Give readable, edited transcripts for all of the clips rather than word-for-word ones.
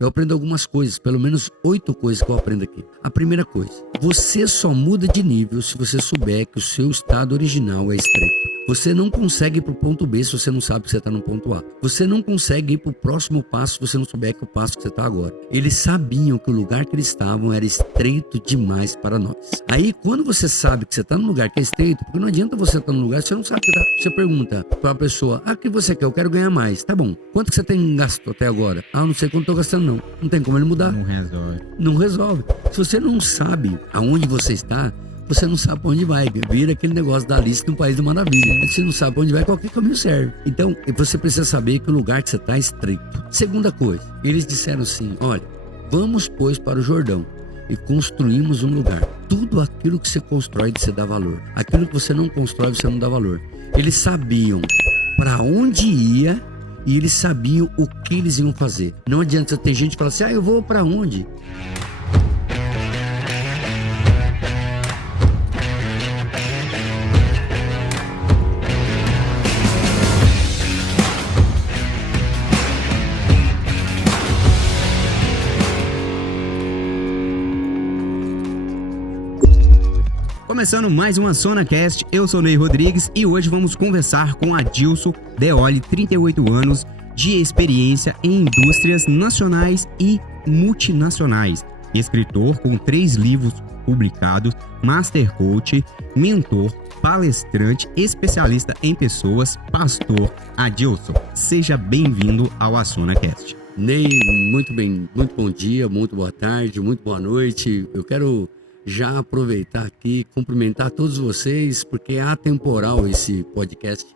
eu aprendo algumas coisas, pelo menos 8 coisas que eu aprendo aqui. A primeira coisa, você só muda de nível se você souber que o seu estado original é estreito. Você não consegue ir para o ponto B se você não sabe que você está no ponto A. Você não consegue ir para o próximo passo se você não souber que é o passo que você está agora. Eles sabiam que o lugar que eles estavam era estreito demais para nós. Aí, quando você sabe que você está num lugar que é estreito, porque não adianta você estar num lugar que você não sabe que está. Você pergunta para a pessoa, o que você quer? Eu quero ganhar mais. Tá bom. Quanto que você tem gasto até agora? Não sei quanto estou gastando não. Não tem como ele mudar. Não resolve. Se você não sabe aonde você está, você não sabe para onde vai. Vira aquele negócio da Alice no País da Maravilha. Se não sabe para onde vai, qualquer caminho serve. Então, você precisa saber que o lugar que você está é estreito. Segunda coisa, eles disseram assim, olha, vamos, pois, para o Jordão e construímos um lugar. Tudo aquilo que você constrói, você dá valor. Aquilo que você não constrói, você não dá valor. Eles sabiam para onde ia e eles sabiam o que eles iam fazer. Não adianta ter gente que fala assim, eu vou para onde? Começando mais uma SonaCast, eu sou Ney Rodrigues e hoje vamos conversar com Adilson Deoli, 38 anos de experiência em indústrias nacionais e multinacionais, escritor com 3 livros publicados, Master Coach, mentor, palestrante, especialista em pessoas, pastor. Adilson, seja bem-vindo ao SonaCast. Ney, muito bem, muito bom dia, muito boa tarde, muito boa noite. Eu quero já aproveitar aqui, cumprimentar todos vocês, porque é atemporal esse podcast,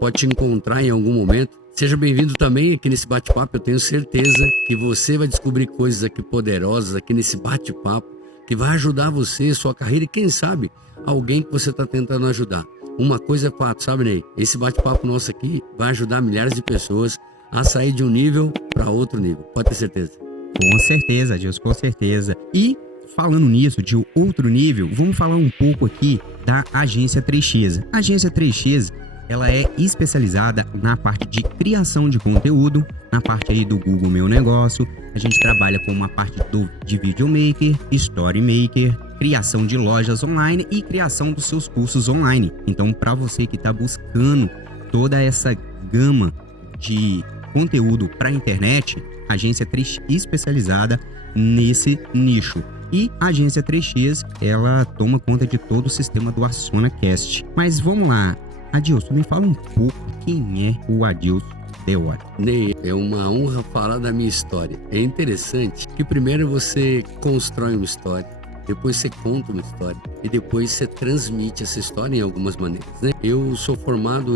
pode te encontrar em algum momento. Seja bem-vindo também aqui nesse bate-papo, eu tenho certeza que você vai descobrir coisas aqui poderosas aqui nesse bate-papo, que vai ajudar você, sua carreira e quem sabe, alguém que você está tentando ajudar. Uma coisa é fato, sabe, Ney? Esse bate-papo nosso aqui vai ajudar milhares de pessoas a sair de um nível para outro nível, pode ter certeza. Com certeza, Adilson, com certeza. E falando nisso, de outro nível, vamos falar um pouco aqui da Agência 3X. A Agência 3X, ela é especializada na parte de criação de conteúdo, na parte aí do Google Meu Negócio. A gente trabalha com uma parte de videomaker, story maker, criação de lojas online e criação dos seus cursos online. Então, para você que está buscando toda essa gama de conteúdo para a internet, a Agência 3X especializada nesse nicho. E a Agência 3X, ela toma conta de todo o sistema do SonaCast. Mas vamos lá, Adilson, me fala um pouco quem é o Adilson Deoli. Ney, é uma honra falar da minha história. É interessante que primeiro você constrói uma história, depois você conta uma história e depois você transmite essa história em algumas maneiras, né? Eu sou formado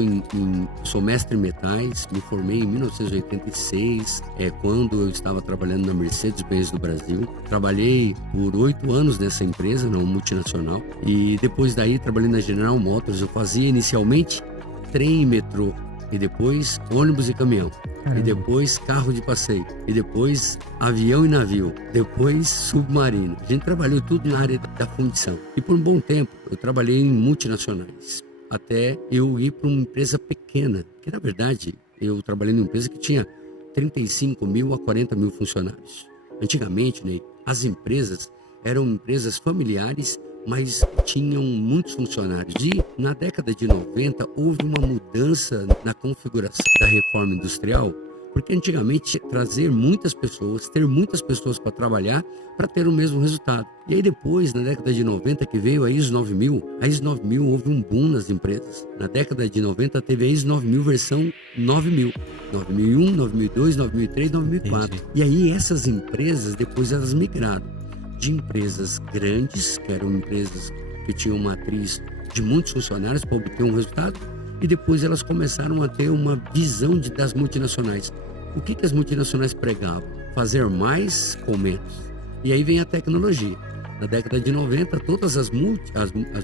sou mestre em metais, me formei em 1986, quando eu estava trabalhando na Mercedes-Benz do Brasil. Trabalhei por 8 anos nessa empresa, uma multinacional, e depois daí trabalhei na General Motors. Eu fazia inicialmente trem e metrô, e depois ônibus e caminhão, e depois carro de passeio, e depois avião e navio, depois submarino. A gente trabalhou tudo na área da fundição. E por um bom tempo eu trabalhei em multinacionais, até eu ir para uma empresa pequena, que na verdade eu trabalhei numa empresa que tinha 35 mil a 40 mil funcionários. Antigamente, Ney, as empresas eram empresas familiares, mas tinham muitos funcionários. E na década de 90 houve uma mudança na configuração da reforma industrial, porque antigamente trazer muitas pessoas, ter muitas pessoas para trabalhar para ter o mesmo resultado. E aí depois, na década de 90, que veio a ISO 9000, a ISO 9000 houve um boom nas empresas. Na década de 90 teve a ISO 9000 versão 9000, 9001, 9002, 9003, 9004. Entendi. E aí essas empresas depois elas migraram de empresas grandes, que eram empresas que tinham uma matriz de muitos funcionários para obter um resultado, e depois elas começaram a ter uma visão das multinacionais. O que as multinacionais pregavam? Fazer mais com menos. E aí vem a tecnologia. Na década de 90, todas as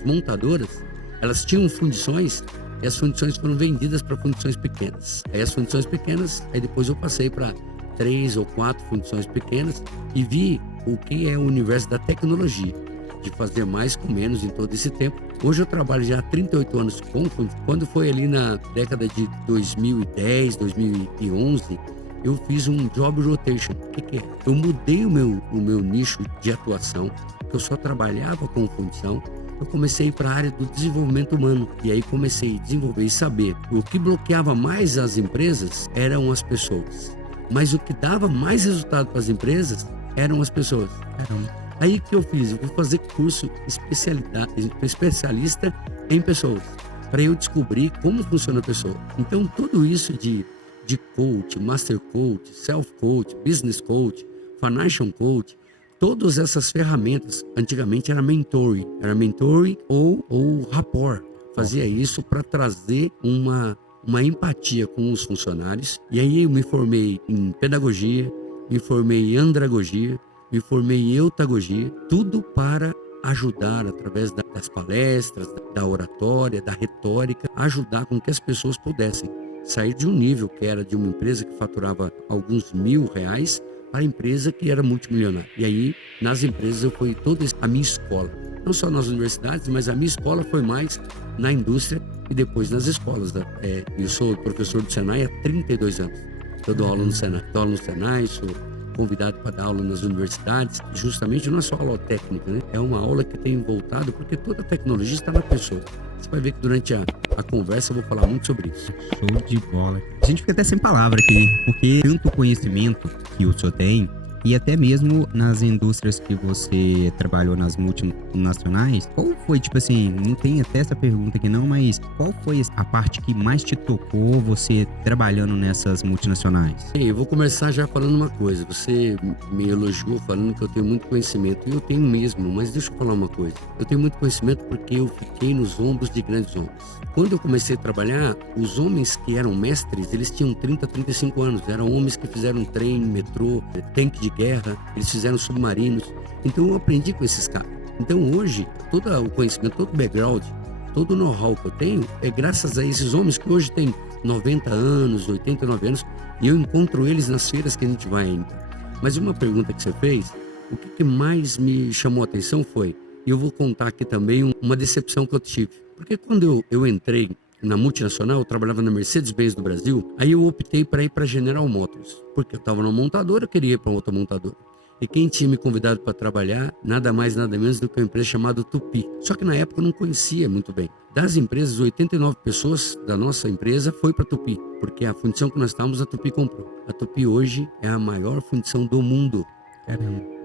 montadoras, elas tinham fundições, e as fundições foram vendidas para fundições pequenas. Aí as fundições pequenas, aí depois eu passei para 3 ou 4 fundições pequenas e vi o que é o universo da tecnologia, de fazer mais com menos em todo esse tempo. Hoje eu trabalho já há 38 anos quando foi ali na década de 2010, 2011, eu fiz um job rotation. O que é? Eu mudei o meu nicho de atuação, que eu só trabalhava com função. Eu comecei a ir para a área do desenvolvimento humano. E aí comecei a desenvolver e saber. O que bloqueava mais as empresas eram as pessoas. Mas o que dava mais resultado para as empresas eram as pessoas. Aí que eu fiz? Eu vou fazer curso especialista em pessoas, para eu descobrir como funciona a pessoa. Então, tudo isso de coach, master coach, self coach, business coach, financial coach, todas essas ferramentas, antigamente era mentoring ou rapport. Fazia isso para trazer uma empatia com os funcionários. E aí eu me formei em pedagogia, me formei em andragogia, me formei em eutagogia, tudo para ajudar através das palestras, da oratória, da retórica, ajudar com que as pessoas pudessem sair de um nível que era de uma empresa que faturava alguns R$1.000 para a empresa que era multimilionária. E aí, nas empresas, eu fui toda a minha escola. Não só nas universidades, mas a minha escola foi mais na indústria e depois nas escolas. Eu sou professor do Senai há 32 anos. Eu dou aula no Senai, sou convidado para dar aula nas universidades. Justamente não é só aula técnica, né? É uma aula que tem voltado, porque toda a tecnologia está na pessoa. Você vai ver que durante a conversa eu vou falar muito sobre isso. Show de bola. A gente fica até sem palavra aqui, porque tanto conhecimento que o senhor tem, e até mesmo nas indústrias que você trabalhou nas multinacionais, qual foi, tipo assim, não tem até essa pergunta aqui não, mas qual foi a parte que mais te tocou você trabalhando nessas multinacionais? Eu vou começar já falando uma coisa. Você me elogiou falando que eu tenho muito conhecimento, e eu tenho mesmo, mas deixa eu falar uma coisa. Eu tenho muito conhecimento porque eu fiquei nos ombros de grandes homens. Quando eu comecei a trabalhar, os homens que eram mestres, eles tinham 30, 35 anos. Eram homens que fizeram trem, metrô, tanque de guerra, eles fizeram submarinos. Então eu aprendi com esses caras. Então hoje, todo o conhecimento, todo o background, todo o know-how que eu tenho é graças a esses homens que hoje têm 90 anos, 89 anos, e eu encontro eles nas feiras que a gente vai ainda. Mas uma pergunta que você fez, o que mais me chamou a atenção foi, e eu vou contar aqui também uma decepção que eu tive. Porque quando eu entrei na multinacional, eu trabalhava na Mercedes-Benz do Brasil, aí eu optei para ir para General Motors, porque eu estava numa montadora, eu queria ir para outra montadora. E quem tinha me convidado para trabalhar, nada mais, nada menos do que uma empresa chamada Tupi. Só que na época eu não conhecia muito bem. Das empresas, 89 pessoas da nossa empresa foi para Tupi, porque a fundição que nós estávamos, a Tupi comprou. A Tupi hoje é a maior fundição do mundo.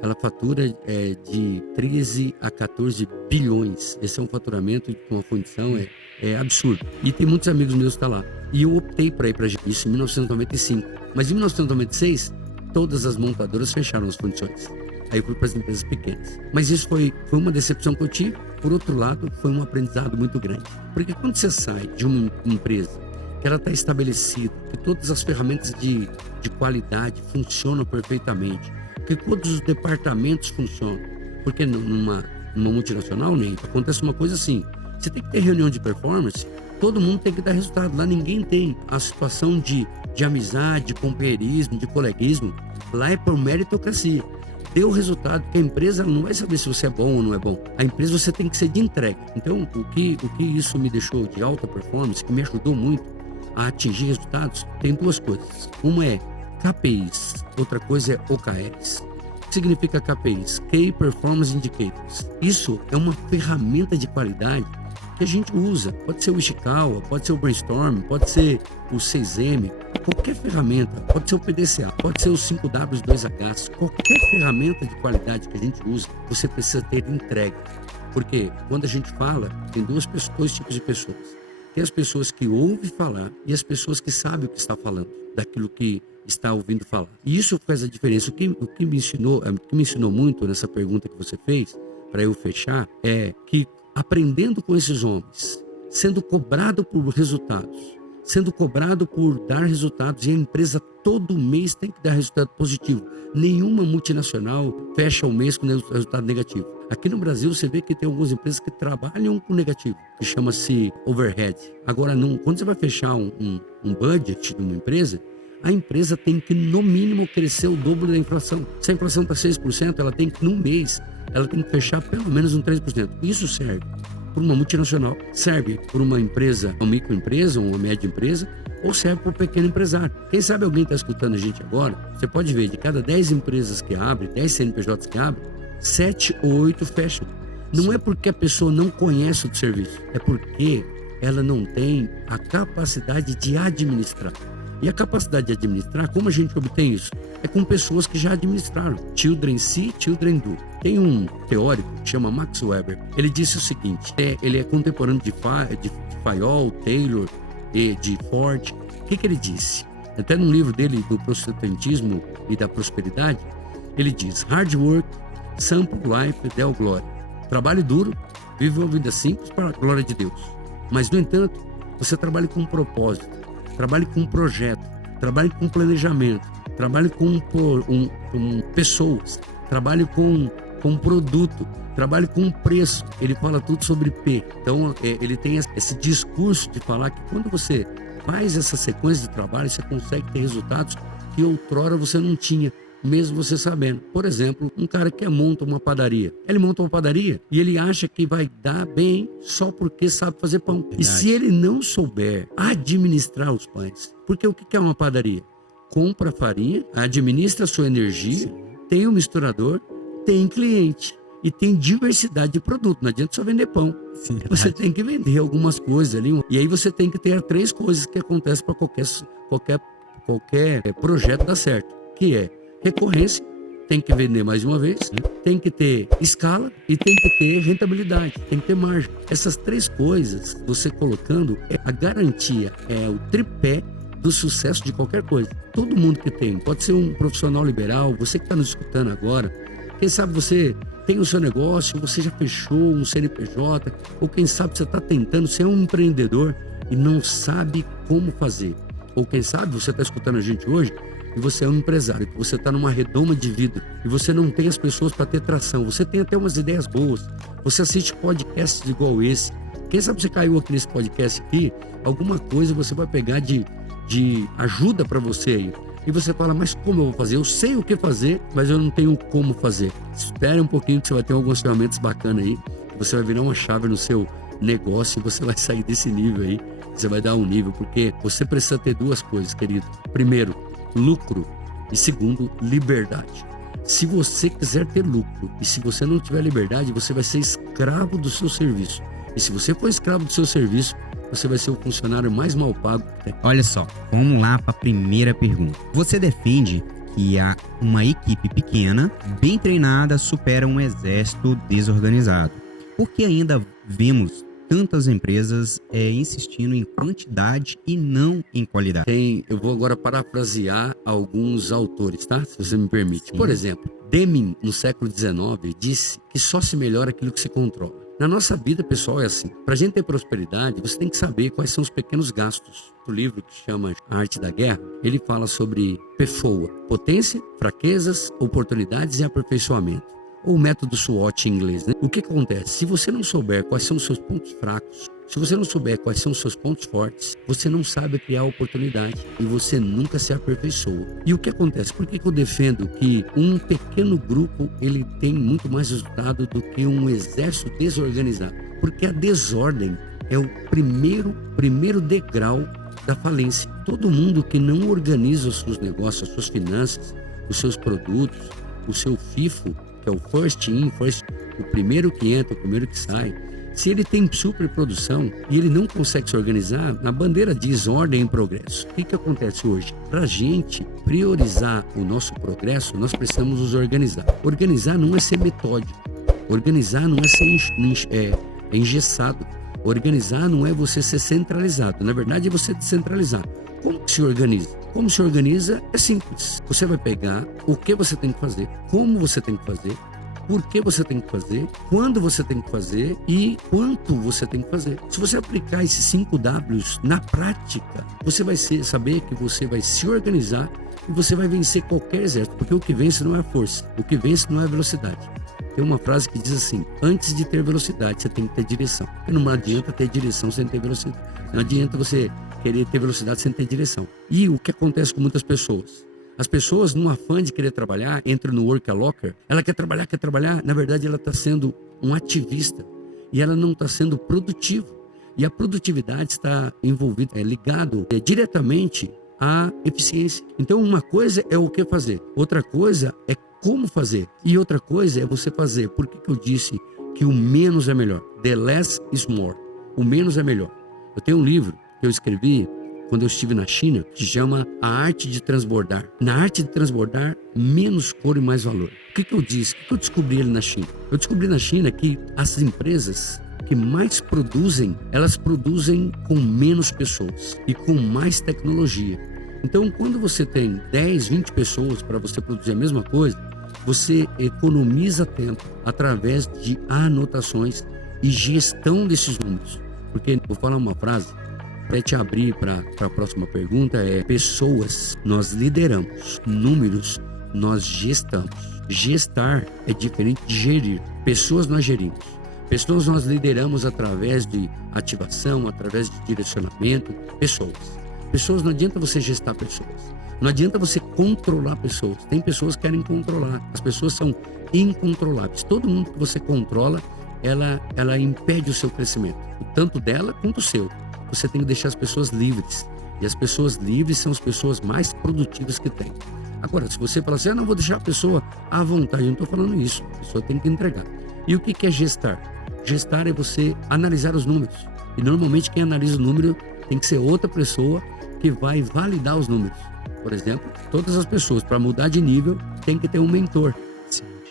Ela fatura de 13 a 14 bilhões. Esse é um faturamento com uma fundição absurdo. E tem muitos amigos meus que estão lá. E eu optei para ir para isso em 1995. Mas em 1996, todas as montadoras fecharam as fundições. Aí eu fui para as empresas pequenas. Mas isso foi uma decepção que eu tive. Por outro lado, foi um aprendizado muito grande. Porque quando você sai de uma empresa que ela está estabelecida, que todas as ferramentas de qualidade funcionam perfeitamente, que todos os departamentos funcionam. Porque numa multinacional, nem acontece uma coisa assim. Você tem que ter reunião de performance, todo mundo tem que dar resultado. Lá ninguém tem a situação de amizade, de companheirismo, de coleguismo. Lá é por meritocracia. Deu resultado, porque a empresa não vai saber se você é bom ou não é bom. A empresa você tem que ser de entrega. Então, o que isso me deixou de alta performance, que me ajudou muito a atingir resultados, tem duas coisas. Uma é KPIs, outra coisa é OKRs. O que significa KPIs? Key Performance Indicators. Isso é uma ferramenta de qualidade que a gente usa. Pode ser o Ishikawa, pode ser o Brainstorm, pode ser o 6M, qualquer ferramenta, pode ser o PDCA, pode ser o 5W2H, qualquer ferramenta de qualidade que a gente usa, você precisa ter entrega. Porque quando a gente fala, tem dois tipos de pessoas. Tem as pessoas que ouvem falar e as pessoas que sabem o que está falando, daquilo que está ouvindo falar. E isso faz a diferença. O que me ensinou muito nessa pergunta que você fez, para eu fechar, é que aprendendo com esses homens, sendo cobrado por resultados, sendo cobrado por dar resultados, e a empresa todo mês tem que dar resultado positivo. Nenhuma multinacional fecha o mês com resultado negativo. Aqui no Brasil você vê que tem algumas empresas que trabalham com negativo, que chama-se overhead. Agora, quando você vai fechar um budget de uma empresa, a empresa tem que, no mínimo, crescer o dobro da inflação. Se a inflação está 6%, ela tem que, no mês, ela tem que fechar pelo menos um 3%. Isso serve para uma multinacional, serve para uma empresa, uma microempresa, uma média empresa, ou serve para o pequeno empresário. Quem sabe alguém está escutando a gente agora, você pode ver, de cada 10 empresas que abrem, 10 CNPJs que abrem, 7 ou 8 fecham. Não é porque a pessoa não conhece o serviço, é porque ela não tem a capacidade de administrar. E a capacidade de administrar, como a gente obtém isso? É com pessoas que já administraram. Children see, children do. Tem um teórico que chama Max Weber. Ele disse o seguinte, ele é contemporâneo de Fayol, Taylor e de Ford. O que ele disse? Até no livro dele, do Protestantismo e da Prosperidade, ele diz: hard work, simple life, Deo Glória. Trabalho duro, viva uma vida simples para a glória de Deus. Mas, no entanto, você trabalha com um propósito, trabalhe com um projeto, trabalhe com planejamento, trabalhe com pessoas, trabalhe com produto, trabalhe com preço. Ele fala tudo sobre P. Então, ele tem esse discurso de falar que quando você faz essa sequência de trabalho, você consegue ter resultados que outrora você não tinha, mesmo você sabendo. Por exemplo, um cara que monta uma padaria. Ele monta uma padaria e ele acha que vai dar bem só porque sabe fazer pão. Verdade. E se ele não souber administrar os pães, porque o que é uma padaria? Compra farinha, administra a sua energia, tem um misturador, tem cliente e tem diversidade de produto. Não adianta só vender pão. Sim, você tem que vender algumas coisas ali. E aí você tem que ter 3 coisas que acontecem para qualquer projeto dar certo, que é recorrência, tem que vender mais uma vez, tem que ter escala e tem que ter rentabilidade, tem que ter margem. Essas 3 coisas, você colocando, é a garantia, é o tripé do sucesso de qualquer coisa. Todo mundo que tem, pode ser um profissional liberal, você que está nos escutando agora, quem sabe você tem o seu negócio, você já fechou um CNPJ, ou quem sabe você está tentando ser um empreendedor e não sabe como fazer. Ou quem sabe você está escutando a gente hoje e você é um empresário, você está numa redoma de vidro e você não tem as pessoas para ter tração. Você tem até umas ideias boas, você assiste podcasts igual esse. Quem sabe você caiu aqui nesse podcast aqui, alguma coisa você vai pegar de ajuda para você aí. E você fala, mas como eu vou fazer? Eu sei o que fazer, mas eu não tenho como fazer. Espere um pouquinho que você vai ter algumas ferramentas bacanas aí. Você vai virar uma chave no seu negócio e você vai sair desse nível aí. Você vai dar um nível, porque você precisa ter 2 coisas, querido. Primeiro, lucro. E segundo, liberdade. Se você quiser ter lucro e se você não tiver liberdade, você vai ser escravo do seu serviço. E se você for escravo do seu serviço, você vai ser o funcionário mais mal pago que tem. Olha só, vamos lá para a primeira pergunta. Você defende que uma equipe pequena, bem treinada, supera um exército desorganizado. Por que ainda vemos tantas empresas insistindo em quantidade e não em qualidade? Eu vou agora parafrasear alguns autores, tá? Se você me permite. Sim. Por exemplo, Deming, no século XIX, disse que só se melhora aquilo que se controla. Na nossa vida, pessoal, é assim. Para a gente ter prosperidade, você tem que saber quais são os pequenos gastos. O livro que chama A Arte da Guerra, ele fala sobre PFOA, potência, fraquezas, oportunidades e aperfeiçoamento. Ou o método SWOT em inglês, né? O que acontece? Se você não souber quais são os seus pontos fracos, se você não souber quais são os seus pontos fortes, você não sabe criar oportunidade e você nunca se aperfeiçoa. E o que acontece? Por que eu defendo que um pequeno grupo ele tem muito mais resultado do que um exército desorganizado? Porque a desordem é o primeiro degrau da falência. Todo mundo que não organiza os seus negócios, as suas finanças, os seus produtos, o seu FIFO, que é o first in, o primeiro que entra, o primeiro que sai. Se ele tem superprodução e ele não consegue se organizar, na bandeira diz ordem em progresso. O que acontece hoje? Para a gente priorizar o nosso progresso, nós precisamos nos organizar. Organizar não é ser metódico. Organizar não é ser engessado. Organizar não é você ser centralizado. Na verdade, é você descentralizar. Como que se organiza? Como se organiza é simples. Você vai pegar o que você tem que fazer, como você tem que fazer, por que você tem que fazer, quando você tem que fazer e quanto você tem que fazer. Se você aplicar esses 5 Ws na prática, você vai saber que você vai se organizar e você vai vencer qualquer exército, porque o que vence não é a força, o que vence não é a velocidade. Tem uma frase que diz assim: antes de ter velocidade, você tem que ter direção. Porque não adianta ter direção sem ter velocidade. Não adianta você querer ter velocidade sem ter direção. E o que acontece com muitas pessoas? As pessoas, num afã de querer trabalhar, entram no work locker, ela quer trabalhar, na verdade ela está sendo um ativista e ela não está sendo produtiva. E a produtividade está envolvida, ligado diretamente à eficiência. Então, uma coisa é o que fazer, outra coisa é como fazer, e outra coisa é você fazer. Por que eu disse que o menos é melhor? The less is more. O menos é melhor. Eu tenho um livro que eu escrevi quando eu estive na China, que se chama A Arte de Transbordar. Na arte de transbordar, menos cor e mais valor. O que eu disse? O que eu descobri ali na China? Eu descobri na China que as empresas que mais produzem, elas produzem com menos pessoas e com mais tecnologia. Então, quando você tem 10, 20 pessoas para você produzir a mesma coisa, você economiza tempo através de anotações e gestão desses números. Porque, vou falar uma frase, até te abrir para a próxima pergunta, pessoas nós lideramos, números nós gestamos. Gestar é diferente de gerir. Pessoas nós gerimos. Pessoas nós lideramos através de ativação, através de direcionamento. Pessoas não adianta você gestar pessoas. Não adianta você controlar pessoas. Tem pessoas que querem controlar. As pessoas são incontroláveis. Todo mundo que você controla, ela impede o seu crescimento. Tanto dela quanto o seu. Você tem que deixar as pessoas livres. E as pessoas livres são as pessoas mais produtivas que tem. Agora, se você fala assim, não vou deixar a pessoa à vontade, eu não estou falando isso. A pessoa tem que entregar. E o que é gestar? Gestar é você analisar os números. E normalmente quem analisa o número tem que ser outra pessoa que vai validar os números. Por exemplo, todas as pessoas, para mudar de nível, tem que ter um mentor.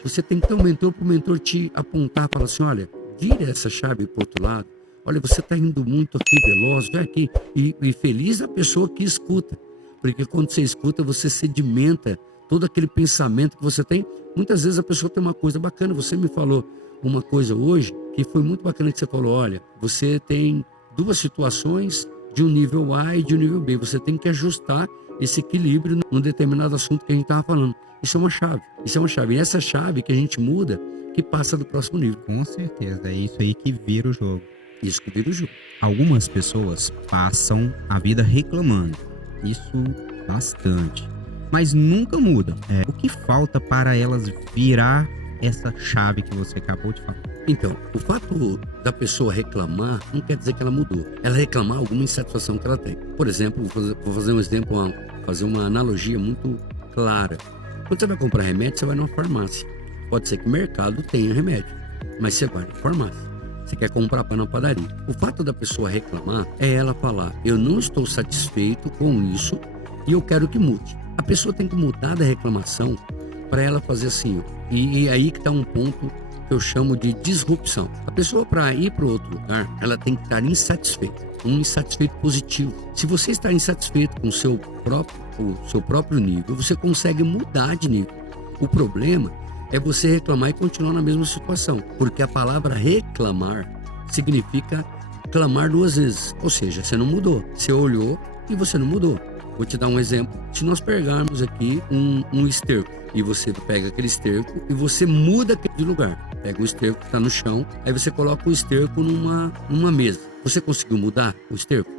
Você tem que ter um mentor para o mentor te apontar, falar assim, olha, vira essa chave para o outro lado. Olha, você está indo muito aqui, veloz, vai aqui. E feliz a pessoa que escuta. Porque quando você escuta, você sedimenta todo aquele pensamento que você tem. Muitas vezes a pessoa tem uma coisa bacana. Você me falou uma coisa hoje que foi muito bacana que você falou. Olha, você tem duas situações de um nível A e de um nível B. Você tem que ajustar esse equilíbrio num determinado assunto que a gente estava falando. Isso é uma chave. Isso é uma chave. E essa chave que a gente muda, que passa do próximo nível. Com certeza. É isso aí que vira o jogo. Isso que vira o jogo. Algumas pessoas passam a vida reclamando. Isso bastante. Mas nunca mudam. O que falta para elas virar essa chave que você acabou de falar? Então, o fato da pessoa reclamar não quer dizer que ela mudou. Ela reclamar alguma insatisfação que ela tem. Por exemplo, vou fazer um exemplo, fazer uma analogia muito clara. Quando você vai comprar remédio, você vai numa farmácia. Pode ser que o mercado tenha remédio, mas você vai na farmácia. Você quer comprar pão na padaria. O fato da pessoa reclamar é ela falar, eu não estou satisfeito com isso e eu quero que mude. A pessoa tem que mudar da reclamação para ela fazer assim. E aí que está um ponto que eu chamo de disrupção. A pessoa, para ir para outro lugar, ela tem que estar insatisfeita. Um insatisfeito positivo. Se você está insatisfeito com o seu próprio nível, você consegue mudar de nível. O problema é você reclamar e continuar na mesma situação, porque a palavra reclamar significa clamar duas vezes, ou seja, você não mudou, você olhou e você não mudou. Vou te dar um exemplo. Se nós pegarmos aqui um esterco e você pega aquele esterco e você muda de lugar, pega o esterco que está no chão, aí você coloca o esterco numa mesa. Você conseguiu mudar o esterco?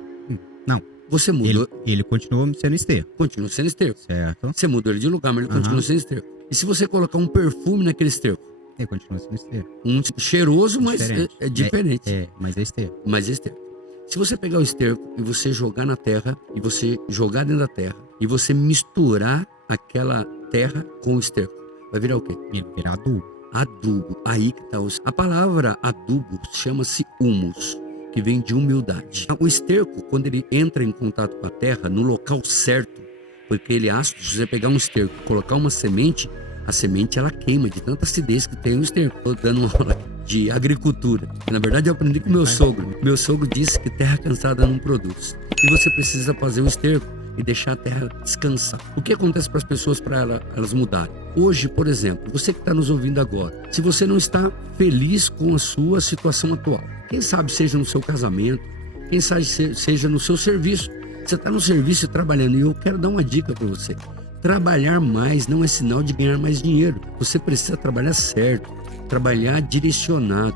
Não. Você mudou. Ele continua sendo esterco. Continua sendo esterco. Certo. Você mudou ele de lugar, mas ele continua sendo esterco. E se você colocar um perfume naquele esterco? Ele continua sendo esterco. Um cheiroso, mas é diferente. Mas é esterco. Mas é esterco. Se você pegar o esterco e você jogar na terra, e você jogar dentro da terra, e você misturar aquela terra com o esterco, vai virar o quê? Ele vai virar adubo. Adubo. Aí que tá a palavra adubo chama-se humus, que vem de humildade. O esterco, quando ele entra em contato com a terra, no local certo, porque ele é ácido, se você pegar um esterco e colocar uma semente, a semente ela queima de tanta acidez que tem o esterco. Estou dando uma aula de agricultura. Na verdade eu aprendi com meu sogro. Meu sogro disse que terra cansada não produz. E você precisa fazer o esterco e deixar a terra descansar. O que acontece para as pessoas para elas mudarem? Hoje, por exemplo, você que está nos ouvindo agora, se você não está feliz com a sua situação atual, quem sabe seja no seu casamento, quem sabe seja no seu serviço, você está no serviço trabalhando, e eu quero dar uma dica para você. Trabalhar mais não é sinal de ganhar mais dinheiro. Você precisa trabalhar certo, trabalhar direcionado,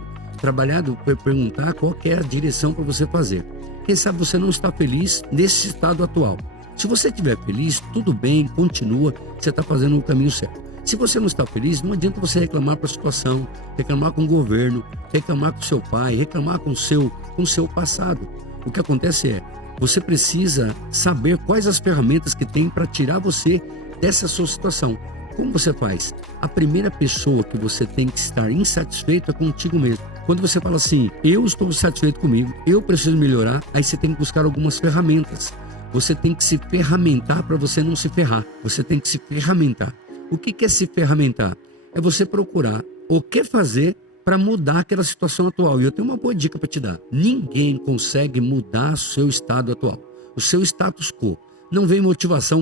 perguntar qual que é a direção para você fazer. Quem sabe você não está feliz nesse estado atual. Se você estiver feliz, tudo bem, continua, você está fazendo o caminho certo. Se você não está feliz, não adianta você reclamar para a situação, reclamar com o governo, reclamar com seu pai, reclamar com o seu passado. O que acontece é, você precisa saber quais as ferramentas que tem para tirar você dessa sua situação. Como você faz? A primeira pessoa que você tem que estar insatisfeito é contigo mesmo. Quando você fala assim, eu estou insatisfeito comigo, eu preciso melhorar, aí você tem que buscar algumas ferramentas. Você tem que se ferramentar para você não se ferrar. Você tem que se ferramentar. O que é se ferramentar? É você procurar o que fazer para mudar aquela situação atual. E eu tenho uma boa dica para te dar. Ninguém consegue mudar o seu estado atual, o seu status quo. Não vem motivação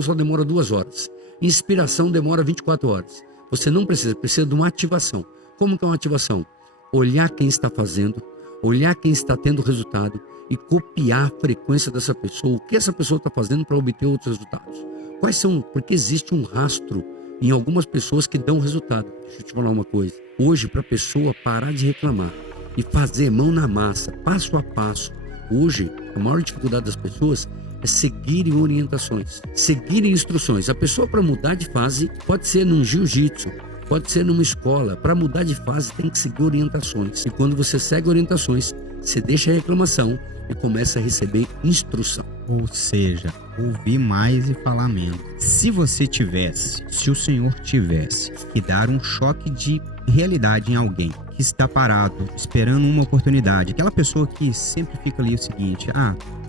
só demora 2 horas. Inspiração demora 24 horas. Você não precisa de uma ativação. Como que é uma ativação? Olhar quem está fazendo, olhar quem está tendo resultado e copiar a frequência dessa pessoa, o que essa pessoa está fazendo para obter outros resultados. Quais são? Porque existe um rastro em algumas pessoas que dão resultado. Deixa eu te falar uma coisa. Hoje, para a pessoa parar de reclamar e fazer mão na massa, passo a passo, hoje, a maior dificuldade das pessoas é seguirem orientações, seguirem instruções. A pessoa, para mudar de fase, pode ser num jiu-jitsu, pode ser numa escola. Para mudar de fase, tem que seguir orientações. E quando você segue orientações, você deixa a reclamação e começa a receber instrução. Ou seja, ouvir mais e falar menos. Se o Senhor tivesse que dar um choque de realidade em alguém que está parado, esperando uma oportunidade, aquela pessoa que sempre fica ali o seguinte,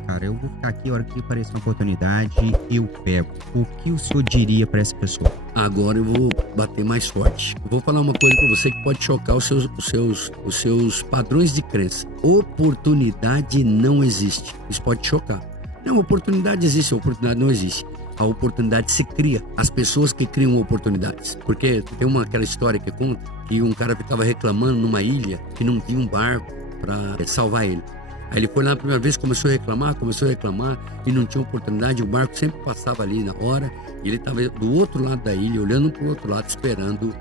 cara, eu vou ficar aqui, a hora que aparecer uma oportunidade, eu pego. O que o senhor diria para essa pessoa? Agora eu vou bater mais forte. Eu vou falar uma coisa para você que pode chocar os seus padrões de crença. Oportunidade não existe. Isso pode chocar. Não, oportunidade existe, oportunidade não existe. A oportunidade se cria. As pessoas que criam oportunidades. Porque tem aquela história que conta que um cara ficava reclamando numa ilha que não tinha um barco para salvar ele. Aí ele foi lá a primeira vez, começou a reclamar e não tinha oportunidade. O barco sempre passava ali na hora e ele estava do outro lado da ilha, olhando para o outro lado, esperando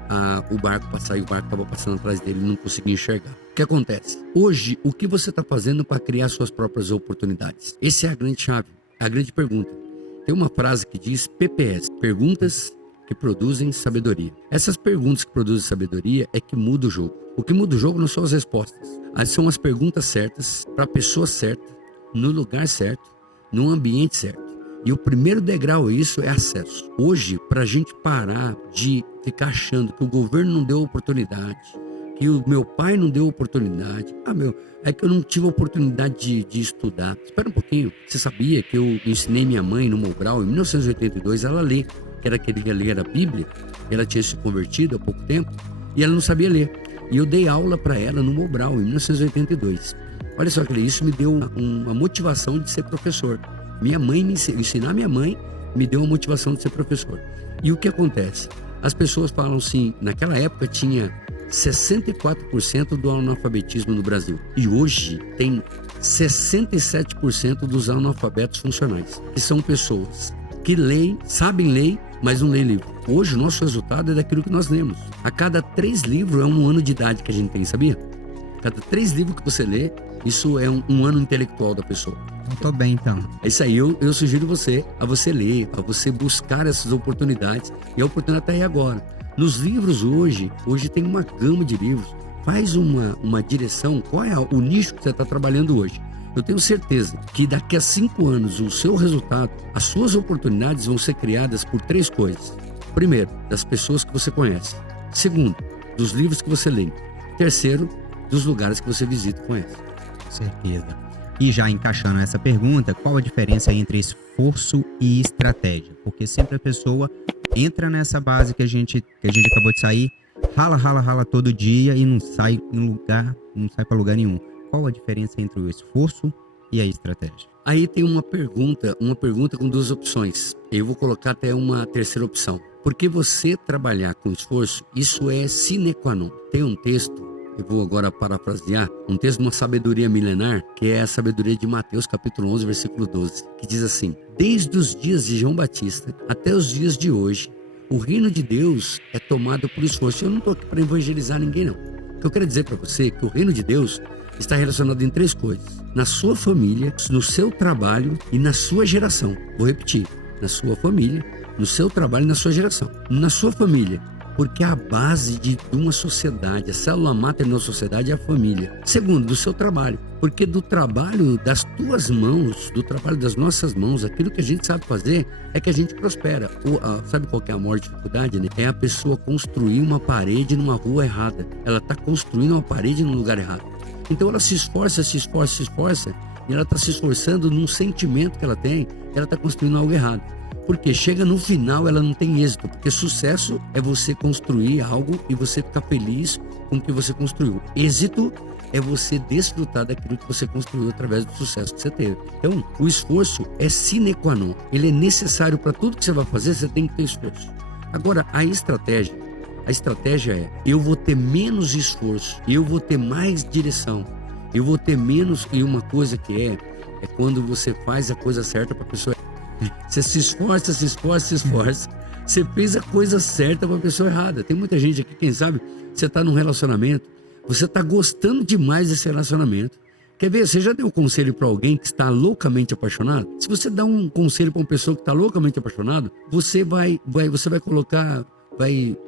o barco passar, e o barco estava passando atrás dele e não conseguia enxergar. O que acontece? Hoje, o que você está fazendo para criar suas próprias oportunidades? Essa é a grande chave, a grande pergunta. Tem uma frase que diz PPS, perguntas que produzem sabedoria. Essas perguntas que produzem sabedoria é que muda o jogo. O que muda o jogo não são as respostas. São as perguntas certas, para a pessoa certa, no lugar certo, no ambiente certo. E o primeiro degrau a isso é acesso. Hoje, para a gente parar de ficar achando que o governo não deu oportunidade, que o meu pai não deu oportunidade, é que eu não tive oportunidade de estudar. Espera um pouquinho, você sabia que eu ensinei minha mãe no Mobral, em 1982, ela lê, que era que ele ler a Bíblia, ela tinha se convertido há pouco tempo, e ela não sabia ler. E eu dei aula para ela no Mobral, em 1982. Olha só, isso me deu uma motivação de ser professor. Ensinar minha mãe me deu uma motivação de ser professor. E o que acontece? As pessoas falam assim, naquela época tinha 64% do analfabetismo no Brasil. E hoje tem 67% dos analfabetos funcionais, que são pessoas que leem, sabem ler, mas não leem livro. Hoje o nosso resultado é daquilo que nós lemos. A cada 3 livros é um ano de idade que a gente tem, sabia? A cada 3 livros que você lê, isso é um ano intelectual da pessoa. Tô bem, então. É isso aí, eu sugiro a você ler, a você buscar essas oportunidades. E a oportunidade está aí agora. Nos livros hoje tem uma gama de livros. Faz uma direção, qual é o nicho que você está trabalhando hoje? Eu tenho certeza que daqui a 5 anos o seu resultado, as suas oportunidades vão ser criadas por 3 coisas. Primeiro, das pessoas que você conhece. Segundo, dos livros que você lê. Terceiro, dos lugares que você visita e conhece. Com certeza. E já encaixando essa pergunta, qual a diferença entre esforço e estratégia? Porque sempre a pessoa entra nessa base que a gente acabou de sair, rala todo dia e não sai para lugar nenhum. Qual a diferença entre o esforço e a estratégia? Aí tem uma pergunta com 2 opções. Eu vou colocar até uma terceira opção. Porque você trabalhar com esforço, isso é sine qua non. Tem um texto, eu vou agora parafrasear, um texto de uma sabedoria milenar, que é a sabedoria de Mateus capítulo 11, versículo 12, que diz assim: desde os dias de João Batista até os dias de hoje, o reino de Deus é tomado por esforço. Eu não estou aqui para evangelizar ninguém, não. O que eu quero dizer para você é que o reino de Deus está relacionado em 3 coisas: na sua família, no seu trabalho e na sua geração. Vou repetir: na sua família, no seu trabalho e na sua geração, na sua família. Porque a base de uma sociedade, a célula máter de uma sociedade é a família. Segundo, do seu trabalho. Porque do trabalho das tuas mãos, do trabalho das nossas mãos, aquilo que a gente sabe fazer é que a gente prospera. Sabe qual que é a maior dificuldade, né? É a pessoa construir uma parede numa rua errada. Ela está construindo uma parede num lugar errado. Então ela se esforça, e ela está se esforçando num sentimento que ela tem, ela está construindo algo errado. Porque chega no final ela não tem êxito, porque sucesso é você construir algo e você ficar feliz com o que você construiu. Êxito é você desfrutar daquilo que você construiu através do sucesso que você teve. Então, o esforço é sine qua non. Ele é necessário para tudo que você vai fazer, você tem que ter esforço. Agora, a estratégia é, eu vou ter menos esforço, eu vou ter mais direção, eu vou ter menos, e uma coisa que é quando você faz a coisa certa para a pessoa. Você se esforça. Você fez a coisa certa para a pessoa errada. Tem muita gente aqui, quem sabe, você está num relacionamento, você está gostando demais desse relacionamento. Quer ver? Você já deu um conselho para alguém que está loucamente apaixonado? Se você dá um conselho para uma pessoa que está loucamente apaixonada, você vai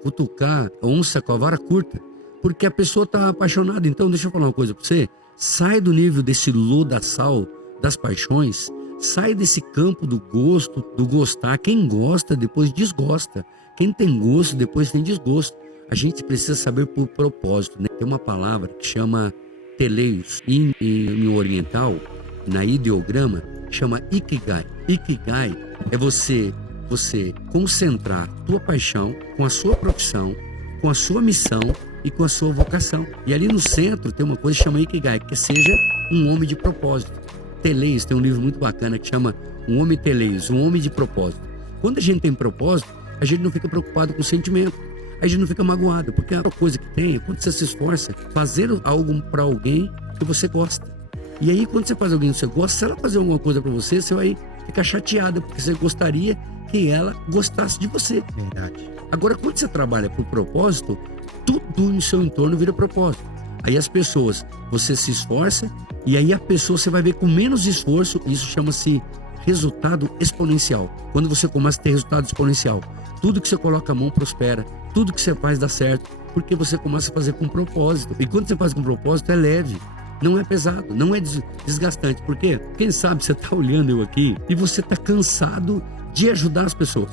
cutucar a onça com a vara curta, porque a pessoa está apaixonada. Então, deixa eu falar uma coisa para você. Sai do nível desse lodaçal das paixões. Sai desse campo do gosto, do gostar. Quem gosta, depois desgosta. Quem tem gosto, depois tem desgosto. A gente precisa saber por propósito, né? Tem uma palavra que chama teleios. Em oriental, na ideograma, chama ikigai. Ikigai é você concentrar tua paixão com a sua profissão, com a sua missão e com a sua vocação. E ali no centro tem uma coisa que chama ikigai, que seja um homem de propósito. Teleios, tem um livro muito bacana que chama Um Homem Teleios, um homem de propósito. Quando a gente tem propósito, a gente não fica preocupado com o sentimento, a gente não fica magoado, porque a coisa que tem é quando você se esforça, fazer algo para alguém que você gosta. E aí quando você faz alguém que você gosta, se ela fazer alguma coisa para você, você vai ficar chateada, porque você gostaria que ela gostasse de você. Verdade. Agora, quando você trabalha por propósito, tudo no seu entorno vira propósito. Aí as pessoas, você se esforça, e aí a pessoa você vai ver com menos esforço. Isso chama-se resultado exponencial. Quando você começa a ter resultado exponencial, tudo que você coloca a mão prospera, tudo que você faz dá certo, porque você começa a fazer com propósito. E quando você faz com propósito, é leve, não é pesado, não é desgastante. Porque quem sabe você está olhando eu aqui e você está cansado de ajudar as pessoas.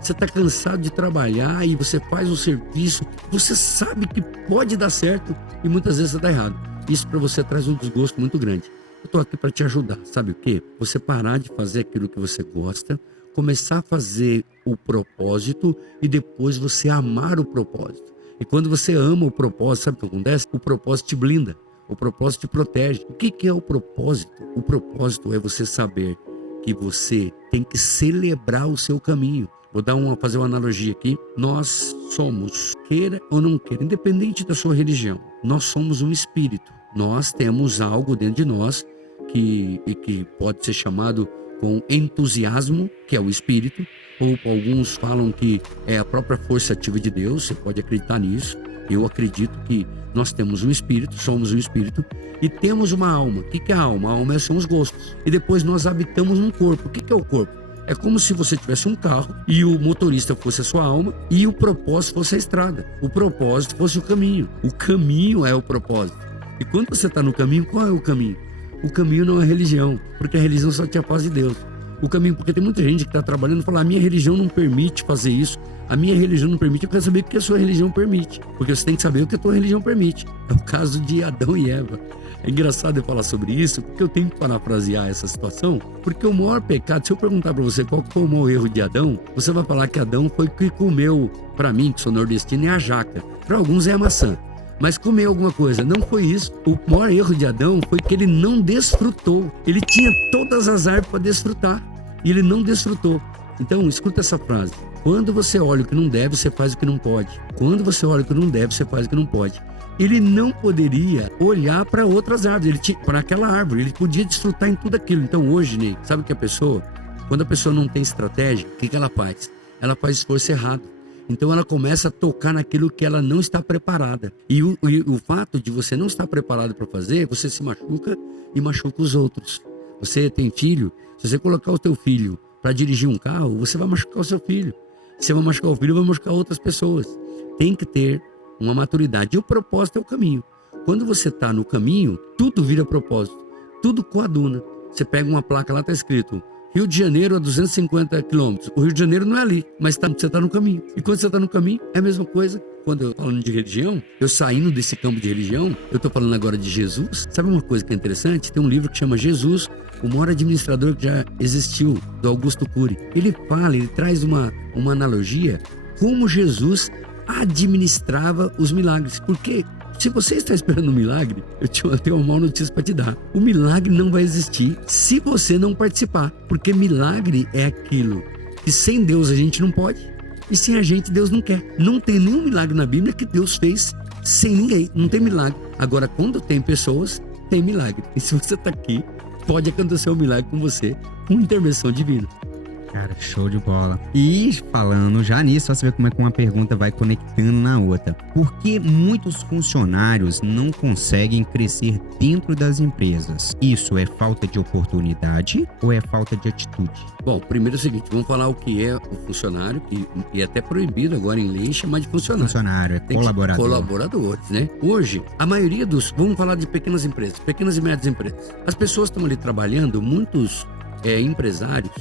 Você está cansado de trabalhar e você faz um serviço, você sabe que pode dar certo e muitas vezes você dá errado. Isso para você traz um desgosto muito grande. Eu estou aqui para te ajudar, sabe o quê? Você parar de fazer aquilo que você gosta, começar a fazer o propósito e depois você amar o propósito. E quando você ama o propósito, sabe o que acontece? O propósito te blinda, o propósito te protege. O que é o propósito? O propósito é você saber que você tem que celebrar o seu caminho. Vou fazer uma analogia aqui. Nós somos, queira ou não queira, independente da sua religião, nós somos um espírito. Nós temos algo dentro de nós que pode ser chamado com entusiasmo, que é o espírito, ou alguns falam que é a própria força ativa de Deus. Você pode acreditar nisso. Eu acredito que nós temos um espírito, somos um espírito e temos uma alma. O que é a alma? A alma são os gostos. E depois nós habitamos num corpo. O que é o corpo? É como se você tivesse um carro e o motorista fosse a sua alma e o propósito fosse a estrada. O propósito fosse o caminho. O caminho é o propósito. E quando você está no caminho, qual é o caminho? O caminho não é religião, porque a religião só te afasta de Deus. O caminho, porque tem muita gente que está trabalhando e fala: a minha religião não permite fazer isso, a minha religião não permite. Eu quero saber o que a sua religião permite, porque você tem que saber o que a tua religião permite. É o caso de Adão e Eva. É engraçado eu falar sobre isso, porque eu tenho que parafrasear essa situação, porque o maior pecado, se eu perguntar para você qual foi o maior erro de Adão, você vai falar que Adão foi que comeu, para mim, que sou nordestino, é a jaca. Para alguns é a maçã. Mas comeu alguma coisa. Não foi isso. O maior erro de Adão foi que ele não desfrutou. Ele tinha todas as árvores para desfrutar e ele não desfrutou. Então, escuta essa frase. Quando você olha o que não deve, você faz o que não pode. Quando você olha o que não deve, você faz o que não pode. Ele não poderia olhar para outras árvores, para aquela árvore. Ele podia desfrutar em tudo aquilo. Então, hoje, Ney, sabe que quando a pessoa não tem estratégia, o que ela faz? Ela faz esforço errado. Então ela começa a tocar naquilo que ela não está preparada. E o fato de você não estar preparado para fazer, você se machuca e machuca os outros. Você tem filho, se você colocar o teu filho para dirigir um carro, você vai machucar o seu filho. Você vai machucar o filho, vai machucar outras pessoas. Tem que ter uma maturidade. E o propósito é o caminho. Quando você está no caminho, tudo vira propósito. Tudo coaduna. Você pega uma placa lá, está escrito Rio de Janeiro a 250 quilômetros. O Rio de Janeiro não é ali, mas você está no caminho. E quando você está no caminho, é a mesma coisa. Quando eu falando de religião, eu saindo desse campo de religião, eu estou falando agora de Jesus. Sabe uma coisa que é interessante? Tem um livro que chama Jesus, o maior administrador que já existiu, do Augusto Cury. Ele traz uma analogia como Jesus administrava os milagres. Porque se você está esperando um milagre, eu tenho uma má notícia para te dar. O milagre não vai existir se você não participar. Porque milagre é aquilo que sem Deus a gente não pode e sem a gente Deus não quer. Não tem nenhum milagre na Bíblia que Deus fez sem ninguém. Não tem milagre. Agora, quando tem pessoas, tem milagre. E se você está aqui, pode acontecer um milagre com você, com intervenção divina. Cara, show de bola. E falando já nisso, só você ver como é que uma pergunta vai conectando na outra. Por que muitos funcionários não conseguem crescer dentro das empresas? Isso é falta de oportunidade ou é falta de atitude? Bom, primeiro é o seguinte, vamos falar o que é o funcionário, que é até proibido agora em lei chamar de funcionário. Funcionário, é colaborador. Colaboradores, né? Hoje, a maioria vamos falar de pequenas empresas, pequenas e médias empresas. As pessoas estão ali trabalhando, muitos empresários,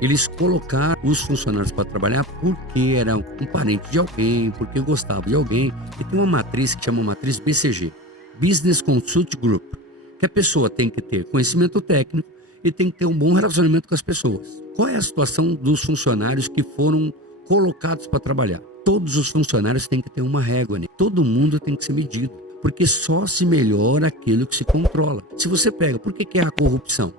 eles colocaram os funcionários para trabalhar porque era um parente de alguém, porque gostava de alguém. E tem uma matriz que chama matriz BCG, Business Consult Group, que a pessoa tem que ter conhecimento técnico e tem que ter um bom relacionamento com as pessoas. Qual é a situação dos funcionários que foram colocados para trabalhar? Todos os funcionários têm que ter uma régua, né? Todo mundo tem que ser medido, porque só se melhora aquilo que se controla. Se você pega, por que há corrupção?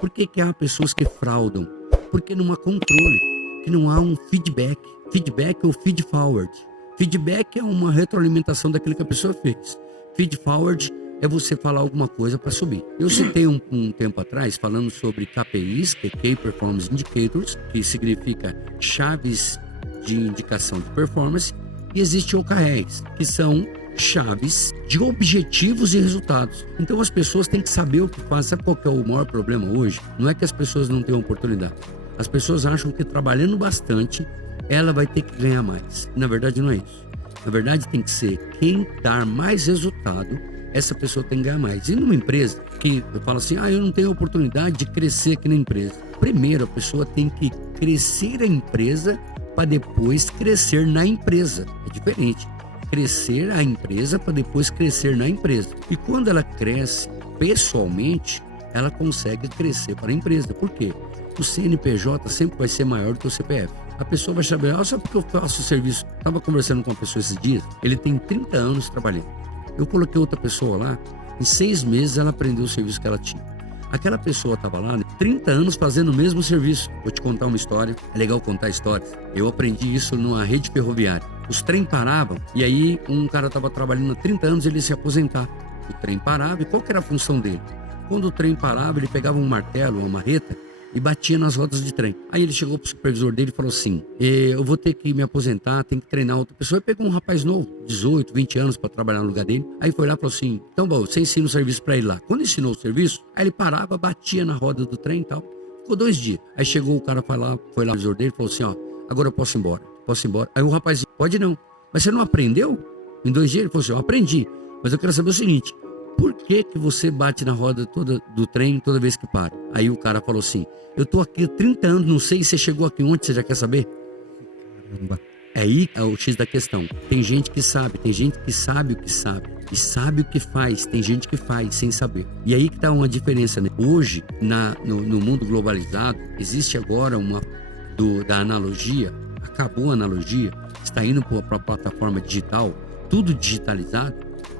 Por que há pessoas que fraudam? Porque não há controle, que não há um feedback. Feedback é o feed forward. Feedback é uma retroalimentação daquilo que a pessoa fez. Feed forward é você falar alguma coisa para subir. Eu citei um tempo atrás falando sobre KPIs, que é Key Performance Indicators, que significa chaves de indicação de performance, e existe OKRs, que são chaves de objetivos e resultados. Então as pessoas têm que saber o que faz. Sabe qual que é o maior problema hoje? Não é que as pessoas não tenham oportunidade. As pessoas acham que trabalhando bastante, ela vai ter que ganhar mais. Na verdade não é isso. Na verdade tem que ser quem dar mais resultado, essa pessoa tem que ganhar mais. E numa empresa que eu falo assim, eu não tenho oportunidade de crescer aqui na empresa. Primeiro a pessoa tem que crescer a empresa para depois crescer na empresa. É diferente. Crescer a empresa para depois crescer na empresa. E quando ela cresce pessoalmente, ela consegue crescer para a empresa. Por quê? O CNPJ sempre vai ser maior do que o CPF. A pessoa vai saber, só porque eu faço o serviço. Estava conversando com uma pessoa esses dias, ele tem 30 anos trabalhando. Eu coloquei outra pessoa lá, em 6 meses ela aprendeu o serviço que ela tinha. Aquela pessoa estava lá, 30 anos fazendo o mesmo serviço. Vou te contar uma história, é legal contar histórias. Eu aprendi isso numa rede ferroviária. Os trens paravam e aí um cara estava trabalhando há 30 anos, ele ia se aposentar. O trem parava e qual que era a função dele? Quando o trem parava, ele pegava um martelo, uma marreta e batia nas rodas de trem. Aí ele chegou pro supervisor dele e falou assim, eu vou ter que me aposentar, tem que treinar outra pessoa. Ele pegou um rapaz novo, 18, 20 anos para trabalhar no lugar dele. Aí foi lá e falou assim, então bom, você ensina o serviço para ele lá. Quando ensinou o serviço, aí ele parava, batia na roda do trem e tal. Ficou 2 dias. Aí chegou o cara, foi lá o supervisor dele e falou assim, agora eu posso ir embora. Posso ir embora? Aí o rapaz disse, pode não. Mas você não aprendeu? Em 2 dias ele falou assim, eu aprendi. Mas eu quero saber o seguinte, por que você bate na roda do trem toda vez que para? Aí o cara falou assim, eu tô aqui há 30 anos, não sei, você chegou aqui ontem, você já quer saber? Caramba. Aí é o X da questão. Tem gente que sabe, tem gente que sabe o que sabe. E sabe o que faz, tem gente que faz sem saber. E aí que tá uma diferença, né? Hoje, no mundo globalizado, existe agora da analogia, acabou a analogia, está indo para a plataforma digital, tudo digitalizado.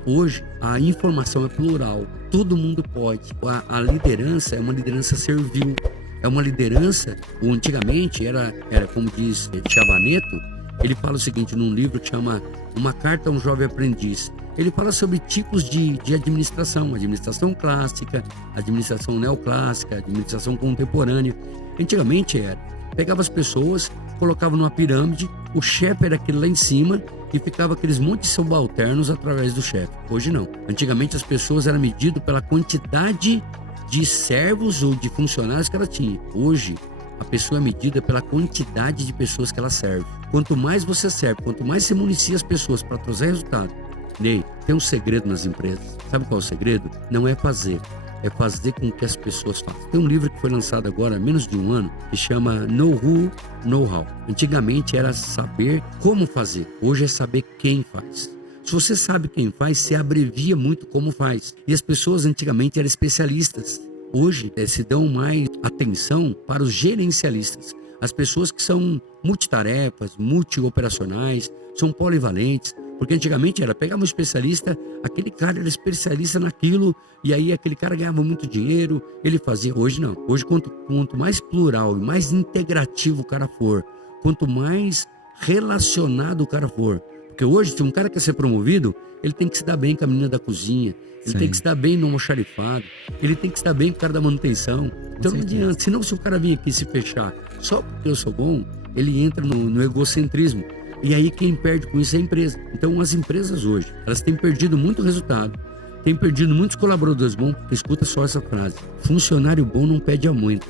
Hoje, a informação é plural, todo mundo pode. A liderança é uma liderança servil, é uma liderança, antigamente era como diz Chavaneto, ele fala o seguinte num livro que chama Uma Carta a um Jovem Aprendiz. Ele fala sobre tipos de administração, administração clássica, administração neoclássica, administração contemporânea. Antigamente pegava as pessoas, colocava numa pirâmide, o chefe era aquele lá em cima e ficava aqueles montes de subalternos através do chefe. Hoje não. Antigamente as pessoas eram medidas pela quantidade de servos ou de funcionários que ela tinha. Hoje A pessoa é medida pela quantidade de pessoas que ela serve. Quanto mais você serve, quanto mais você municia as pessoas para trazer resultado. Ney, tem um segredo nas empresas. Sabe qual é o segredo? Não é fazer com que as pessoas façam. Tem um livro que foi lançado agora há menos de um ano, que chama Know Who, Know How. Antigamente era saber como fazer, hoje é saber quem faz. Se você sabe quem faz, você abrevia muito como faz. E as pessoas antigamente eram especialistas. Hoje se dão mais atenção para os gerencialistas. As pessoas que são multitarefas, multioperacionais, são polivalentes. Porque antigamente era pegar um especialista, aquele cara era especialista naquilo, e aí aquele cara ganhava muito dinheiro, ele fazia. Hoje não. Hoje quanto mais plural e mais integrativo o cara for, quanto mais relacionado o cara for. Porque hoje, se um cara quer ser promovido, ele tem que se dar bem com a menina da cozinha, ele tem que se dar bem no almoxarifado, ele tem que se dar bem com o cara da manutenção. Então não adianta. Senão, se o cara vir aqui se fechar só porque eu sou bom, ele entra no egocentrismo. E aí quem perde com isso é a empresa. Então as empresas hoje, elas têm perdido muito resultado, têm perdido muitos colaboradores bons, porque escuta só essa frase: funcionário bom não pede aumento,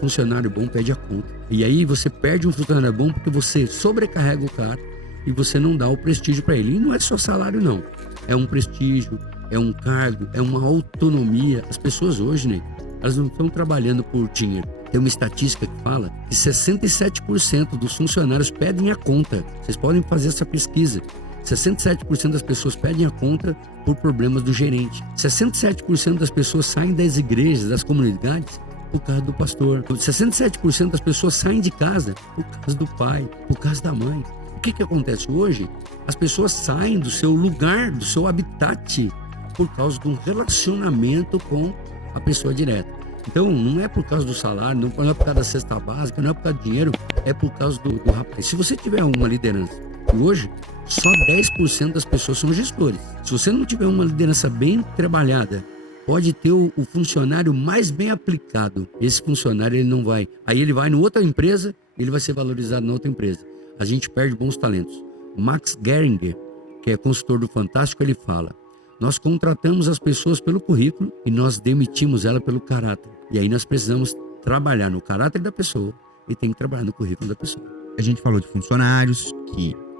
funcionário bom pede a conta. E aí você perde um funcionário bom porque você sobrecarrega o cara e você não dá o prestígio para ele. E não é só salário não, é um prestígio, é um cargo, é uma autonomia. As pessoas hoje, né, elas não estão trabalhando por dinheiro. Tem uma estatística que fala que 67% dos funcionários pedem a conta. Vocês podem fazer essa pesquisa. 67% das pessoas pedem a conta por problemas do gerente. 67% das pessoas saem das igrejas, das comunidades, por causa do pastor. 67% das pessoas saem de casa por causa do pai, por causa da mãe. O que acontece hoje? As pessoas saem do seu lugar, do seu habitat, por causa de um relacionamento com a pessoa direta. Então, não é por causa do salário, não é por causa da cesta básica, não é por causa do dinheiro, é por causa do rapaz. Se você tiver uma liderança, e hoje, só 10% das pessoas são gestores. Se você não tiver uma liderança bem trabalhada, pode ter o funcionário mais bem aplicado. Esse funcionário, ele não vai. Aí ele vai em outra empresa, ele vai ser valorizado na outra empresa. A gente perde bons talentos. Max Geringer, que é consultor do Fantástico, ele fala: nós contratamos as pessoas pelo currículo e nós demitimos ela pelo caráter. E aí nós precisamos trabalhar no caráter da pessoa e tem que trabalhar no currículo da pessoa. A gente falou de funcionários,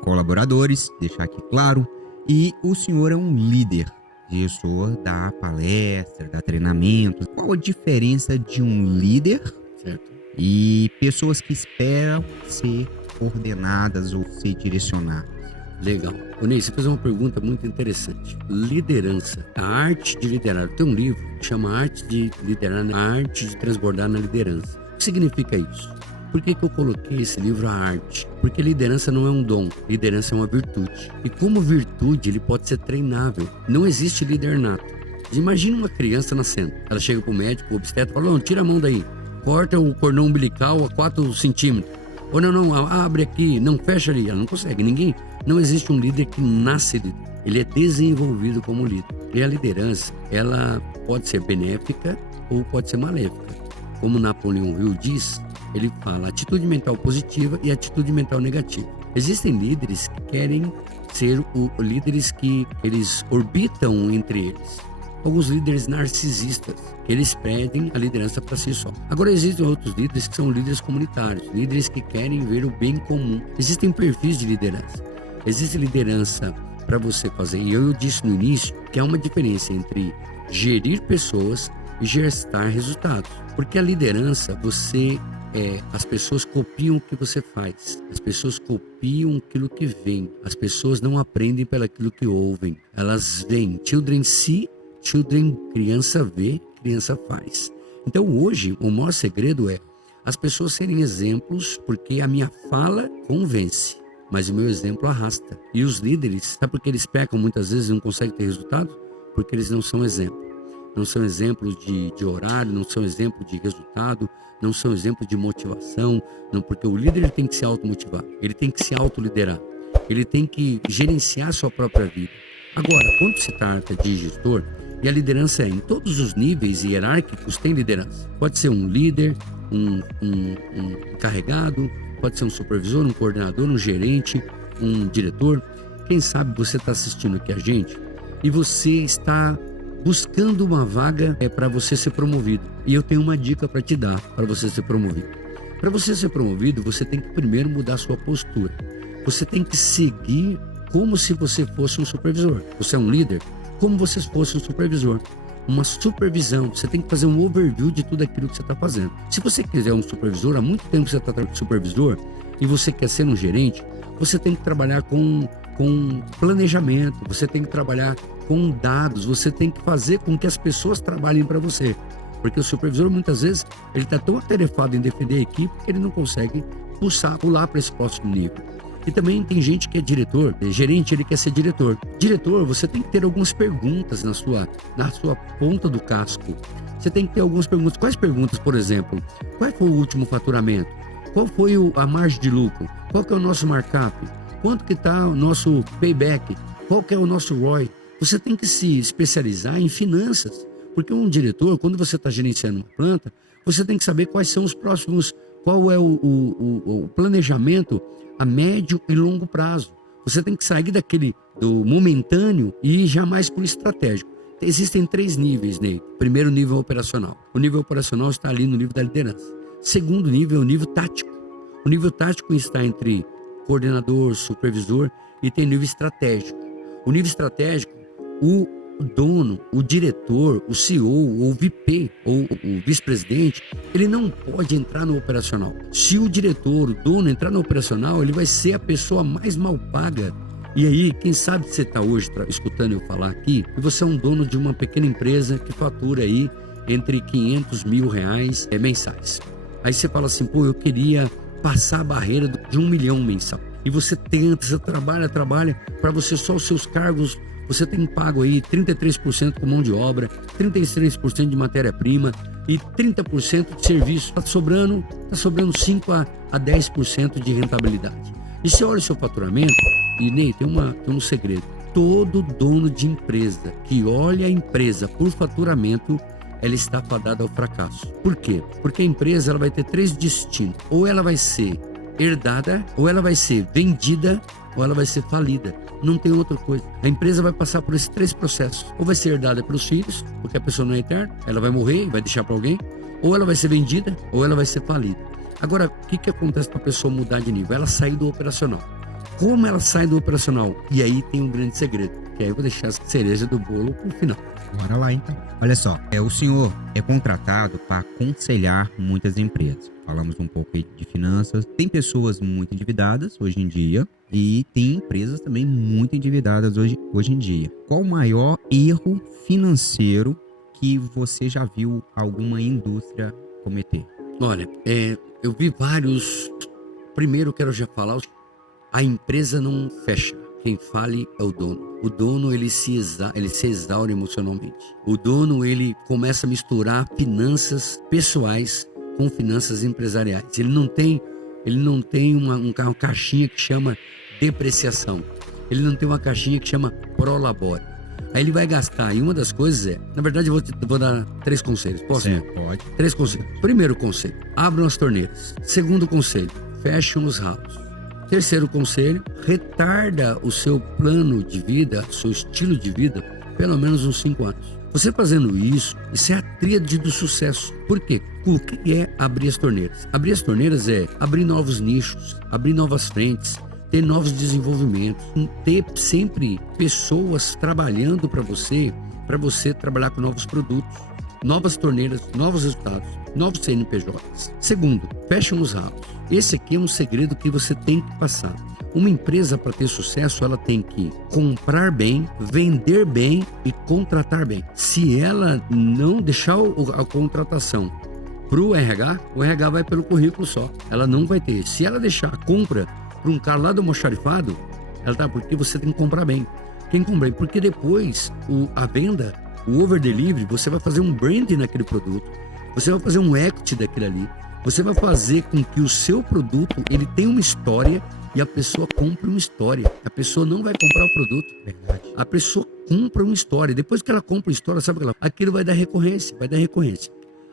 colaboradores, deixar aqui claro. E o senhor é um líder, gestor, dá palestra, dá treinamento. Qual a diferença de um líder, certo, e pessoas que esperam ser coordenadas ou ser direcionadas? Legal. Ô Ney, você fez uma pergunta muito interessante. Liderança, a arte de liderar. Tem um livro que chama Arte de Liderar, a Arte de Transbordar na Liderança. O que significa isso? Por que eu coloquei esse livro, A Arte? Porque liderança não é um dom, liderança é uma virtude. E como virtude, ele pode ser treinável. Não existe líder nato. Imagina uma criança nascendo. Ela chega pro médico, o obstetra, fala: não, tira a mão daí. Corta o cordão umbilical a 4 centímetros. Ou não, abre aqui, não, fecha ali. Ela não consegue, não existe um líder que nasce líder. Ele é desenvolvido como líder. E a liderança, ela pode ser benéfica ou pode ser maléfica. Como Napoleão Hill diz, ele fala atitude mental positiva e atitude mental negativa. Existem líderes que querem ser líderes que eles orbitam entre eles. Alguns líderes narcisistas, que eles pedem a liderança para si só. Agora existem outros líderes que são líderes comunitários, líderes que querem ver o bem comum. Existem perfis de liderança. Existe liderança para você fazer, e eu disse no início que há uma diferença entre gerir pessoas e gestar resultados. Porque a liderança, as pessoas copiam o que você faz, as pessoas copiam aquilo que vem, as pessoas não aprendem pelaquilo que ouvem, elas veem. Children see, criança vê, criança faz. Então hoje o maior segredo é as pessoas serem exemplos, porque a minha fala convence, mas o meu exemplo arrasta. E os líderes, sabe por que eles pecam muitas vezes e não conseguem ter resultado? Porque eles não são exemplo. Não são exemplos de horário, não são exemplos de resultado, não são exemplos de motivação, não, porque o líder ele tem que se automotivar, ele tem que se autoliderar, ele tem que gerenciar a sua própria vida. Agora, quando se trata de gestor, e a liderança é em todos os níveis hierárquicos, tem liderança. Pode ser um líder, um encarregado, pode ser um supervisor, um coordenador, um gerente, um diretor. Quem sabe você está assistindo aqui a gente e você está buscando uma vaga para você ser promovido. E eu tenho uma dica para te dar para você ser promovido. Para você ser promovido, você tem que primeiro mudar a sua postura. Você tem que seguir como se você fosse um supervisor. Você é um líder, como se fosse um supervisor. Uma supervisão, você tem que fazer um overview de tudo aquilo que você está fazendo. Se você quiser um supervisor, há muito tempo você está trabalhando supervisor e você quer ser um gerente, você tem que trabalhar com planejamento, você tem que trabalhar com dados, você tem que fazer com que as pessoas trabalhem para você. Porque o supervisor, muitas vezes, ele está tão atarefado em defender a equipe que ele não consegue pular para esse próximo nível. E também tem gente que é diretor, gerente, ele quer ser diretor. Diretor, você tem que ter algumas perguntas na sua ponta do casco. Você tem que ter algumas perguntas. Quais perguntas, por exemplo? Qual foi o último faturamento? Qual foi a margem de lucro? Qual que é o nosso markup? Quanto que está o nosso payback? Qual que é o nosso ROI? Você tem que se especializar em finanças. Porque um diretor, quando você está gerenciando uma planta, você tem que saber quais são os próximos, qual é o planejamento a médio e longo prazo. Você tem que sair do momentâneo e ir jamais para o estratégico. Existem 3 níveis, Ney. Primeiro nível operacional. O nível operacional está ali no nível da liderança. Segundo nível é o nível tático. O nível tático está entre coordenador, supervisor e tem nível estratégico. O nível estratégico, o dono, o diretor, o CEO, ou o VP, ou o vice-presidente, ele não pode entrar no operacional. Se o diretor, o dono, entrar no operacional, ele vai ser a pessoa mais mal paga. E aí, quem sabe você está hoje escutando eu falar aqui, e você é um dono de uma pequena empresa que fatura aí entre 500 mil reais mensais. Aí você fala assim, eu queria passar a barreira de 1 milhão mensal. E você tenta, você trabalha, para você só os seus cargos. Você tem pago aí 33% com mão de obra, 33% de matéria-prima e 30% de serviço. Está sobrando 5 a 10% de rentabilidade. E você olha o seu faturamento, e Ney, tem um segredo. Todo dono de empresa que olha a empresa por faturamento, ela está fadada ao fracasso. Por quê? Porque a empresa ela vai ter 3 destinos. Ou ela vai ser herdada, ou ela vai ser vendida, ou ela vai ser falida. Não tem outra coisa. A empresa vai passar por esses 3 processos. Ou vai ser herdada pelos filhos, porque a pessoa não é eterna, ela vai morrer e vai deixar para alguém. Ou ela vai ser vendida, ou ela vai ser falida. Agora, o que acontece para a pessoa mudar de nível? Ela sai do operacional. Como ela sai do operacional? E aí tem um grande segredo, que aí eu vou deixar a cereja do bolo pro final. Bora lá então. Olha só, o senhor é contratado para aconselhar muitas empresas. Falamos um pouco aí de finanças. Tem pessoas muito endividadas hoje em dia e tem empresas também muito endividadas hoje em dia. Qual o maior erro financeiro que você já viu alguma indústria cometer? Olha, eu vi vários. Primeiro, quero já falar, a empresa não fecha. Quem fale é o dono. O dono, ele se exaure emocionalmente. O dono, ele começa a misturar finanças pessoais com finanças empresariais. Ele não tem uma caixinha que chama depreciação. Ele não tem uma caixinha que chama prolabore. Aí ele vai gastar. E uma das coisas na verdade eu vou dar 3 conselhos. Posso? Sim, pode. 3 conselhos. Primeiro conselho, abram as torneiras. Segundo conselho, fechem os ralos. Terceiro conselho, retarda o seu plano de vida, o seu estilo de vida, pelo menos uns 5 anos. Você fazendo isso é a tríade do sucesso. Por quê? O que é abrir as torneiras? Abrir as torneiras é abrir novos nichos, abrir novas frentes, ter novos desenvolvimentos, ter sempre pessoas trabalhando para você trabalhar com novos produtos, novas torneiras, novos resultados, novos CNPJs. Segundo, fechem os ralos. Esse aqui é um segredo que você tem que passar. Uma empresa, para ter sucesso, ela tem que comprar bem, vender bem e contratar bem. Se ela não deixar a contratação para o RH vai pelo currículo só. Ela não vai ter. Se ela deixar a compra para um cara lá do almoxarifado, porque você tem que comprar bem. Quem compra bem? Porque depois a venda, o over delivery, você vai fazer um branding naquele produto. Você vai fazer um equity daquele ali. Você vai fazer com que o seu produto ele tenha uma história e a pessoa compre uma história. A pessoa não vai comprar o produto. Verdade. A pessoa compra uma história. Depois que ela compra uma história, sabe o que aquilo vai dar recorrência.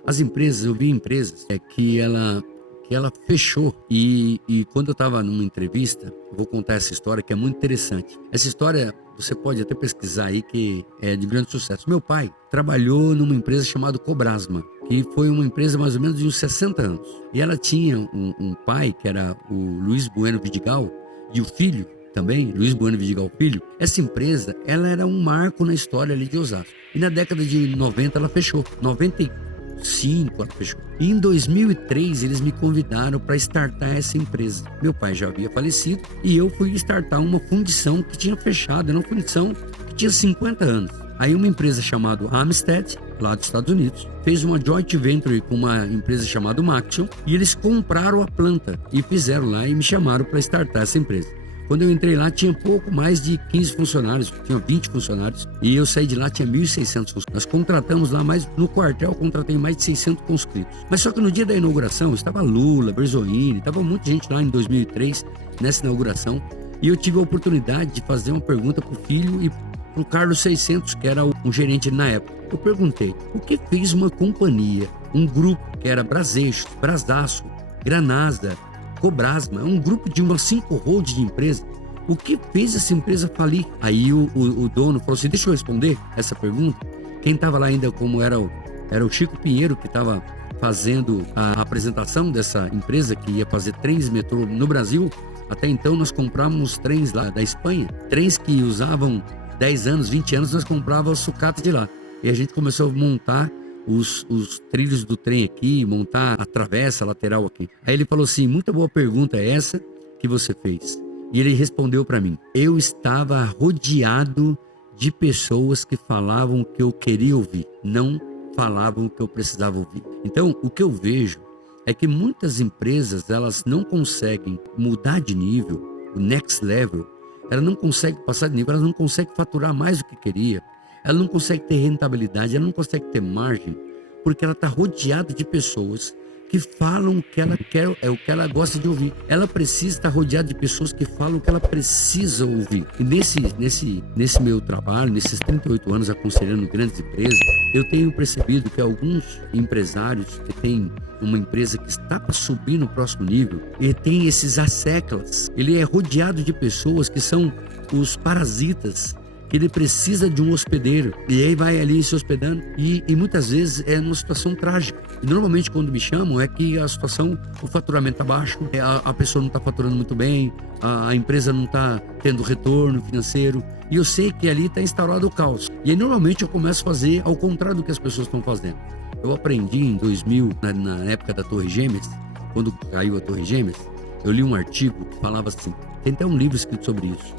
As empresas, eu vi empresas que ela que ela fechou. E quando eu estava numa entrevista, vou contar essa história que é muito interessante. Essa história você pode até pesquisar aí, que é de grande sucesso. Meu pai trabalhou numa empresa chamada Cobrasma, que foi uma empresa mais ou menos de uns 60 anos. E ela tinha um pai, que era o Luiz Bueno Vidigal, e o filho também, Luiz Bueno Vidigal Filho. Essa empresa, ela era um marco na história ali de Osasco. E na década de 90 ela fechou. 95 ela fechou. E em 2003 eles me convidaram para startar essa empresa. Meu pai já havia falecido e eu fui startar uma fundição que tinha fechado. Era uma fundição que tinha 50 anos. Aí uma empresa chamada Amstead, lá dos Estados Unidos, fez uma joint venture com uma empresa chamada Maxion e eles compraram a planta e fizeram lá e me chamaram para startar essa empresa. Quando eu entrei lá, tinha pouco mais de 15 funcionários, tinha 20 funcionários, e eu saí de lá, tinha 1.600 funcionários. Nós contratamos lá, no quartel, eu contratei mais de 600 conscritos. Mas só que no dia da inauguração, estava Lula, Berzoini, estava muita gente lá em 2003, nessa inauguração, e eu tive a oportunidade de fazer uma pergunta para o filho e para o Carlos 600, que era um gerente na época. Eu perguntei, o que fez uma companhia, um grupo, que era Braseixo, Brasdaço, Granasa, Cobrasma, um grupo de umas 5 holds de empresa. O que fez essa empresa falir? Aí o dono falou assim, deixa eu responder essa pergunta. Quem estava lá ainda como era o Chico Pinheiro, que estava fazendo a apresentação dessa empresa, que ia fazer trens metrô no Brasil. Até então nós comprávamos trens lá da Espanha, trens que usavam 10 anos, 20 anos, nós comprávamos sucata de lá. E a gente começou a montar os trilhos do trem aqui, montar a travessa lateral aqui. Aí ele falou assim, muita boa pergunta essa que você fez. E ele respondeu para mim, eu estava rodeado de pessoas que falavam o que eu queria ouvir, não falavam o que eu precisava ouvir. Então, o que eu vejo é que muitas empresas, elas não conseguem mudar de nível, o next level, ela não consegue passar de nível, ela não consegue faturar mais do que queria. Ela não consegue ter rentabilidade, ela não consegue ter margem, porque ela está rodeada de pessoas que falam o que ela quer, é o que ela gosta de ouvir. Ela precisa estar rodeada de pessoas que falam o que ela precisa ouvir. E nesse meu trabalho, nesses 38 anos aconselhando grandes empresas, eu tenho percebido que alguns empresários que têm uma empresa que está para subir no próximo nível, ele tem esses asseclas, ele é rodeado de pessoas que são os parasitas, que ele precisa de um hospedeiro, e aí vai ali se hospedando, e muitas vezes é numa situação trágica. E normalmente quando me chamam é que a situação, o faturamento está baixo, a pessoa não está faturando muito bem, a empresa não está tendo retorno financeiro, e eu sei que ali está instaurado o caos. E aí normalmente eu começo a fazer ao contrário do que as pessoas estão fazendo. Eu aprendi em 2000, na época da Torre Gêmeas, quando caiu a Torre Gêmeas, eu li um artigo que falava assim, tem até um livro escrito sobre isso.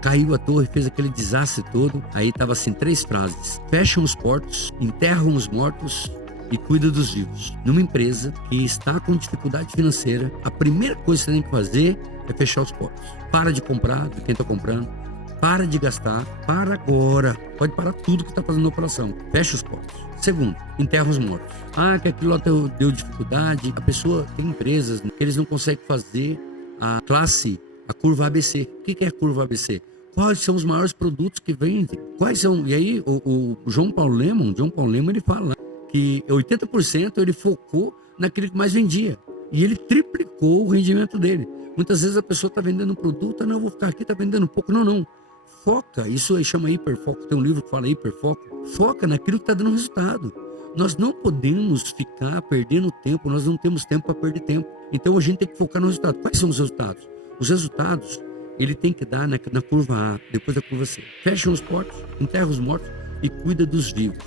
Caiu a torre, fez aquele desastre todo, aí tava assim 3 frases. Fecham os portos, enterram os mortos e cuida dos vivos. Numa empresa que está com dificuldade financeira, a primeira coisa que você tem que fazer é fechar os portos. Para de comprar de quem está comprando, para de gastar, para agora. Pode parar tudo que está fazendo na operação. Fecha os portos. Segundo, enterra os mortos. Que aquilo lá deu dificuldade. A pessoa tem empresas que eles não conseguem fazer a classe, a curva ABC. O que é a curva ABC? Quais são os maiores produtos que vendem? Quais são? E aí o João Paulo Lemann, ele fala que 80% ele focou naquilo que mais vendia. E ele triplicou o rendimento dele. Muitas vezes a pessoa está vendendo um produto, não, eu vou ficar aqui, está vendendo pouco. Não. Foca, isso aí chama hiperfoco. Tem um livro que fala hiperfoco. Foca naquilo que está dando resultado. Nós não podemos ficar perdendo tempo, nós não temos tempo para perder tempo. Então a gente tem que focar no resultado. Quais são os resultados? Os resultados, ele tem que dar na curva A, depois da curva C. Fecha os portos, enterra os mortos e cuida dos vivos.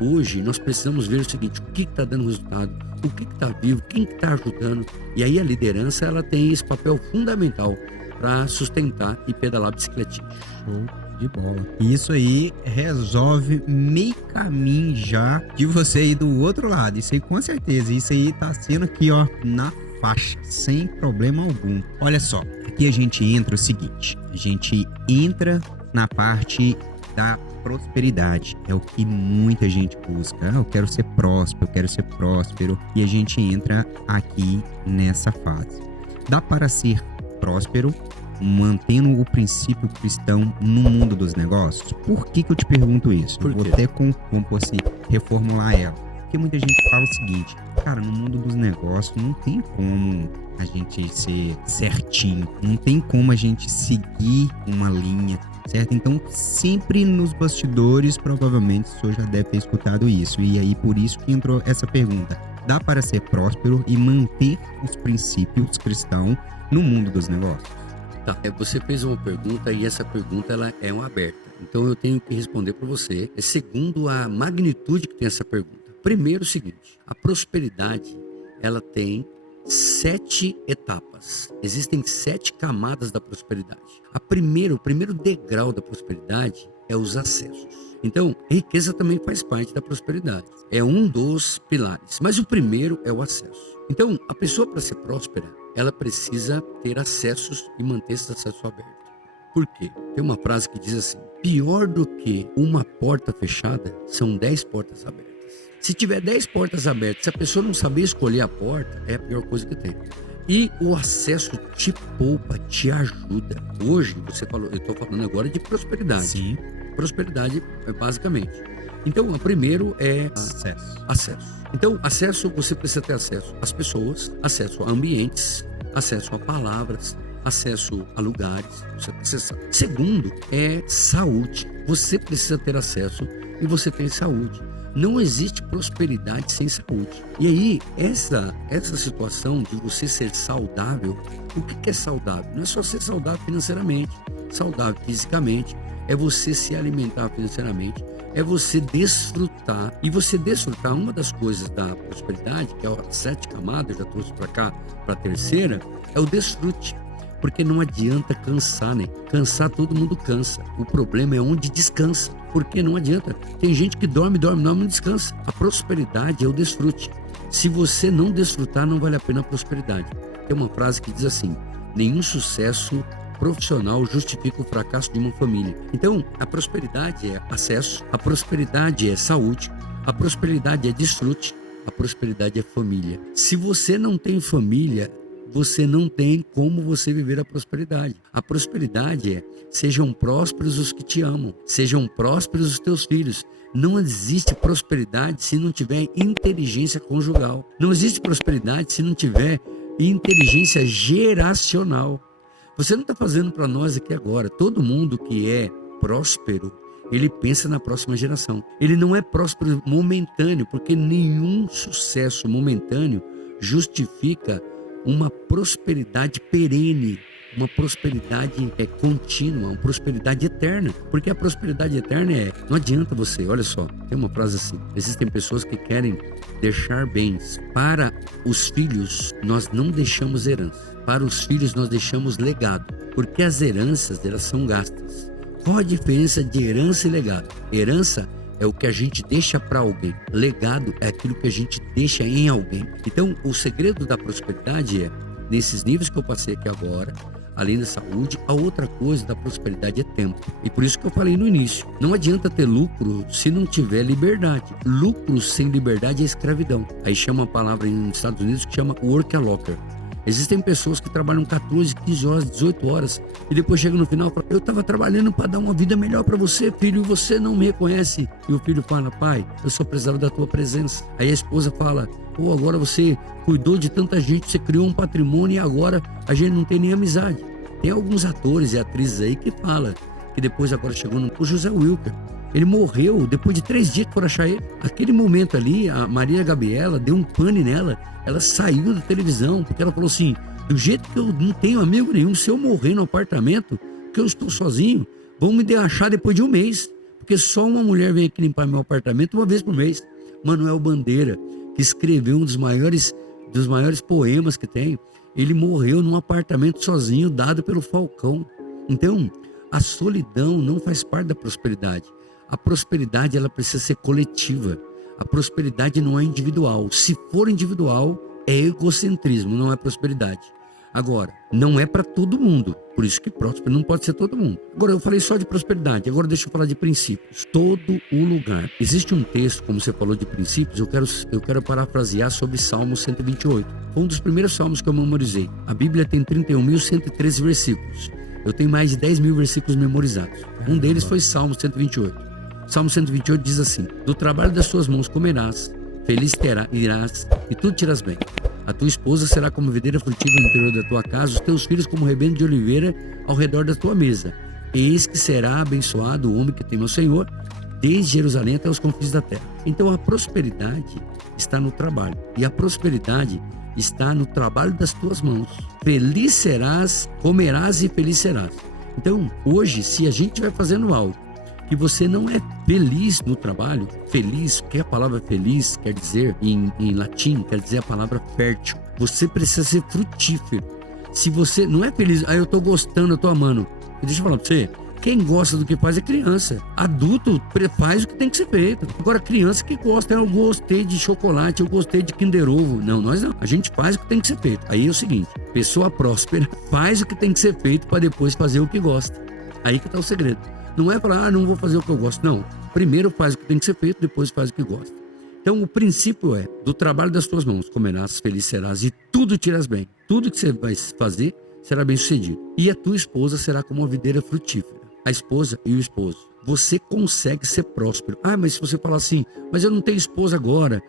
Hoje nós precisamos ver o seguinte, o que está dando resultado, o que está vivo, quem está ajudando. E aí a liderança, ela tem esse papel fundamental para sustentar e pedalar a bicicletinha. Show de bola. Isso aí resolve meio caminho já de você ir do outro lado. Isso aí com certeza. Isso aí tá sendo aqui, ó, na faixa, sem problema algum. Olha só, aqui a gente entra o seguinte, a gente entra na parte da prosperidade, é o que muita gente busca. Eu quero ser próspero, e a gente entra aqui nessa fase. Dá para ser próspero mantendo o princípio cristão no mundo dos negócios? Por que eu te pergunto isso? Eu vou até reformular ela. Porque muita gente fala o seguinte, Cara, no mundo dos negócios não tem como a gente ser certinho, não tem como a gente seguir uma linha, certo? Então, sempre nos bastidores, provavelmente o senhor já deve ter escutado isso. E aí, por isso que entrou essa pergunta. Dá para ser próspero e manter os princípios cristãos no mundo dos negócios? Tá, você fez uma pergunta e essa pergunta ela é uma aberta. Então eu tenho que responder para você segundo a magnitude que tem essa pergunta. Primeiro, o seguinte: a prosperidade ela tem 7 etapas. Existem 7 camadas da prosperidade. O primeiro degrau da prosperidade é os acessos. Então, riqueza também faz parte da prosperidade. É um dos pilares. Mas o primeiro é o acesso. Então, a pessoa, para ser próspera, ela precisa ter acessos e manter esse acesso aberto. Por quê? Tem uma frase que diz assim: pior do que uma porta fechada são 10 portas abertas. Se tiver 10 portas abertas, se a pessoa não saber escolher a porta, é a pior coisa que tem. E o acesso te poupa, te ajuda. Hoje, você falou, eu estou falando agora de prosperidade. Sim. Prosperidade, basicamente. Então, o primeiro é acesso. Então, acesso, você precisa ter acesso às pessoas, acesso a ambientes, acesso a palavras, acesso a lugares. Você precisa. Segundo é saúde. Você precisa ter acesso e você tem saúde. Não existe prosperidade sem saúde. E aí, essa situação de você ser saudável, o que é saudável? Não é só ser saudável financeiramente, saudável fisicamente, é você se alimentar financeiramente, é você desfrutar. E você desfrutar, uma das coisas da prosperidade, que é a 7 camadas, eu já trouxe para cá, para a terceira, é o desfrute. Porque não adianta cansar, né? Cansar, todo mundo cansa. O problema é onde descansa. Porque não adianta. Tem gente que dorme, não descansa. A prosperidade é o desfrute. Se você não desfrutar, não vale a pena a prosperidade. Tem uma frase que diz assim: nenhum sucesso profissional justifica o fracasso de uma família. Então, a prosperidade é acesso, a prosperidade é saúde, a prosperidade é desfrute, a prosperidade é família. Se você não tem família, você não tem como você viver a prosperidade. A prosperidade é: sejam prósperos os que te amam, sejam prósperos os teus filhos. Não existe prosperidade se não tiver inteligência conjugal. Não existe prosperidade se não tiver inteligência geracional. Você não está fazendo para nós aqui agora. Todo mundo que é próspero, ele pensa na próxima geração. Ele não é próspero momentâneo, porque nenhum sucesso momentâneo justifica uma prosperidade perene, uma prosperidade contínua, uma prosperidade eterna. Porque a prosperidade eterna não adianta você, olha só, tem uma frase assim: existem pessoas que querem deixar bens. Para os filhos, nós não deixamos herança. Para os filhos, nós deixamos legado. Porque as heranças, elas são gastas. Qual a diferença de herança e legado? Herança é o que a gente deixa para alguém. Legado é aquilo que a gente deixa em alguém. Então, o segredo da prosperidade é, nesses níveis que eu passei aqui agora, além da saúde, a outra coisa da prosperidade é tempo. E por isso que eu falei no início: não adianta ter lucro se não tiver liberdade. Lucro sem liberdade é escravidão. Aí chama a palavra nos Estados Unidos que chama workaholic. Existem pessoas que trabalham 14, 15 horas, 18 horas e depois chegam no final e falam: eu estava trabalhando para dar uma vida melhor para você, filho, e você não me reconhece. E o filho fala: pai, eu só precisava da tua presença. Aí a esposa fala: pô, agora você cuidou de tanta gente, você criou um patrimônio e agora a gente não tem nem amizade. Tem alguns atores e atrizes aí que falam que depois agora chegou o José Wilker. Ele morreu depois de 3 dias que foram achar ele. Aquele momento ali, a Maria Gabriela deu um pane nela. Ela saiu da televisão, porque ela falou assim: do jeito que eu não tenho amigo nenhum, se eu morrer no apartamento, que eu estou sozinho, vão me achar depois de um mês. Porque só uma mulher vem aqui limpar meu apartamento uma vez por mês. Manuel Bandeira, que escreveu um dos maiores poemas que tem, ele morreu num apartamento sozinho, dado pelo Falcão. Então, a solidão não faz parte da prosperidade. A prosperidade, ela precisa ser coletiva. A prosperidade não é individual. Se for individual, é egocentrismo, não é prosperidade. Agora, não é para todo mundo. Por isso que próspero não pode ser todo mundo. Agora, eu falei só de prosperidade. Agora deixa eu falar de princípios. Todo o lugar. Existe um texto, como você falou, de princípios. Eu quero parafrasear sobre Salmo 128. Foi um dos primeiros salmos que eu memorizei. A Bíblia tem 31.113 versículos. Eu tenho mais de 10 mil versículos memorizados. Um deles foi Salmo 128. Salmo 128 diz assim: do trabalho das suas mãos comerás, feliz irás e tudo te irás bem. A tua esposa será como videira frutífera no interior da tua casa, os teus filhos como rebento de oliveira ao redor da tua mesa. Eis que será abençoado o homem que teme ao Senhor, desde Jerusalém até os confins da terra. Então a prosperidade está no trabalho, e a prosperidade está no trabalho das tuas mãos. Feliz serás, comerás e feliz serás. Então hoje, se a gente vai fazendo algo que você não é feliz no trabalho, feliz, porque a palavra feliz quer dizer, em latim, quer dizer a palavra fértil. Você precisa ser frutífero. Se você não é feliz, eu tô gostando, eu tô amando. Deixa eu falar pra você, quem gosta do que faz é criança. Adulto faz o que tem que ser feito. Agora, criança que gosta, eu gostei de chocolate, eu gostei de Kinder Ovo. Não, nós não. A gente faz o que tem que ser feito. Aí é o seguinte, pessoa próspera faz o que tem que ser feito para depois fazer o que gosta. Aí que tá o segredo. Não é falar, não vou fazer o que eu gosto. Não. Primeiro faz o que tem que ser feito, depois faz o que gosta. Então o princípio é, do trabalho das tuas mãos comerás, feliz serás e tudo te irás bem. Tudo que você vai fazer será bem sucedido. E a tua esposa será como uma videira frutífera. A esposa e o esposo. Você consegue ser próspero. Mas se você falar assim, mas eu não tenho esposa agora,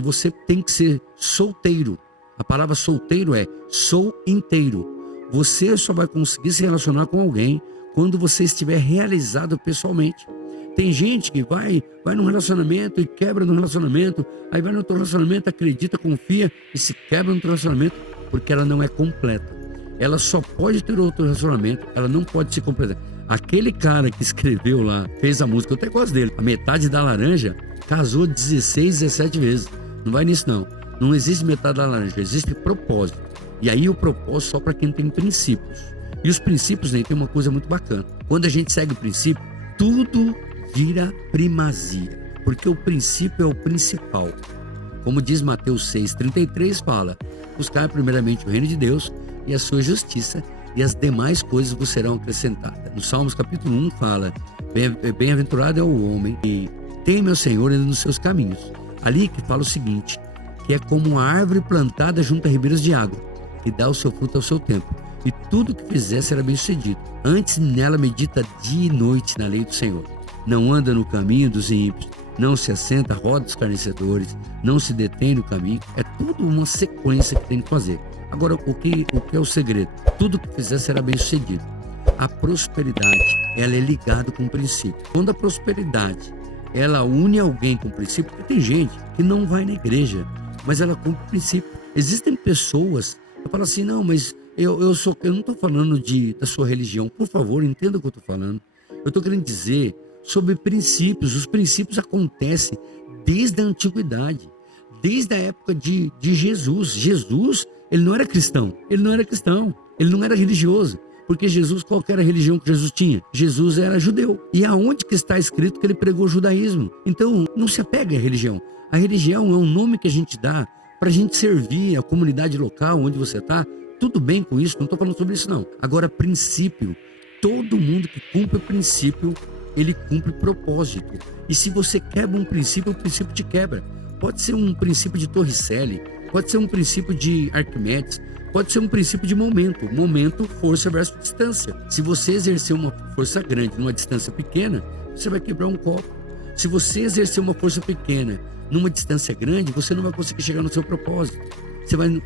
você tem que ser solteiro. A palavra solteiro é sou inteiro. Você só vai conseguir se relacionar com alguém quando você estiver realizado pessoalmente. Tem gente que vai num relacionamento e quebra no relacionamento, aí vai no outro relacionamento, acredita, confia e se quebra no outro relacionamento porque ela não é completa. Ela só pode ter outro relacionamento, ela não pode se completar. Aquele cara que escreveu lá, fez a música, eu até gosto dele, a metade da laranja, casou 16, 17 vezes. Não vai nisso não. Não existe metade da laranja, existe propósito. E aí o propósito só para quem tem princípios. E os princípios, né, tem uma coisa muito bacana. Quando a gente segue o princípio, tudo vira primazia, porque o princípio é o principal. Como diz Mateus 6,33, fala: buscar primeiramente o reino de Deus e a sua justiça, e as demais coisas vos serão acrescentadas. No Salmos capítulo 1 fala: bem-aventurado é o homem que teme ao Senhor e anda nos seus caminhos. Ali que fala o seguinte, que é como uma árvore plantada junto a ribeiros de água, que dá o seu fruto ao seu tempo, e tudo que fizer será bem sucedido. Antes nela medita dia e noite na lei do Senhor. Não anda no caminho dos ímpios, não se assenta à roda dos escarnecedores, não se detém no caminho. É tudo uma sequência que tem que fazer. Agora, o que é o segredo? Tudo que fizer será bem sucedido. A prosperidade, ela é ligada com o princípio. Quando a prosperidade, ela une alguém com o princípio, porque tem gente que não vai na igreja, mas ela cumpre o princípio. Existem pessoas que falam assim, não, mas eu não estou falando da sua religião. Por favor, entenda o que eu estou falando. Eu estou querendo dizer sobre princípios. Os princípios acontecem desde a antiguidade, desde a época de Jesus. Jesus, ele não era cristão, ele não era religioso, porque Jesus, qual que era a religião que Jesus tinha? Jesus era judeu. E aonde que está escrito que ele pregou o judaísmo? Então, não se apega à religião. A religião é um nome que a gente dá para a gente servir a comunidade local onde você está. Tudo bem com isso, não estou falando sobre isso não. Agora, princípio, todo mundo que cumpre o princípio, ele cumpre propósito. E se você quebra um princípio, o princípio te quebra. Pode ser um princípio de Torricelli, pode ser um princípio de Arquimedes, pode ser um princípio de momento. Momento, força versus distância. Se você exercer uma força grande numa distância pequena, você vai quebrar um copo. Se você exercer uma força pequena numa distância grande, você não vai conseguir chegar no seu propósito.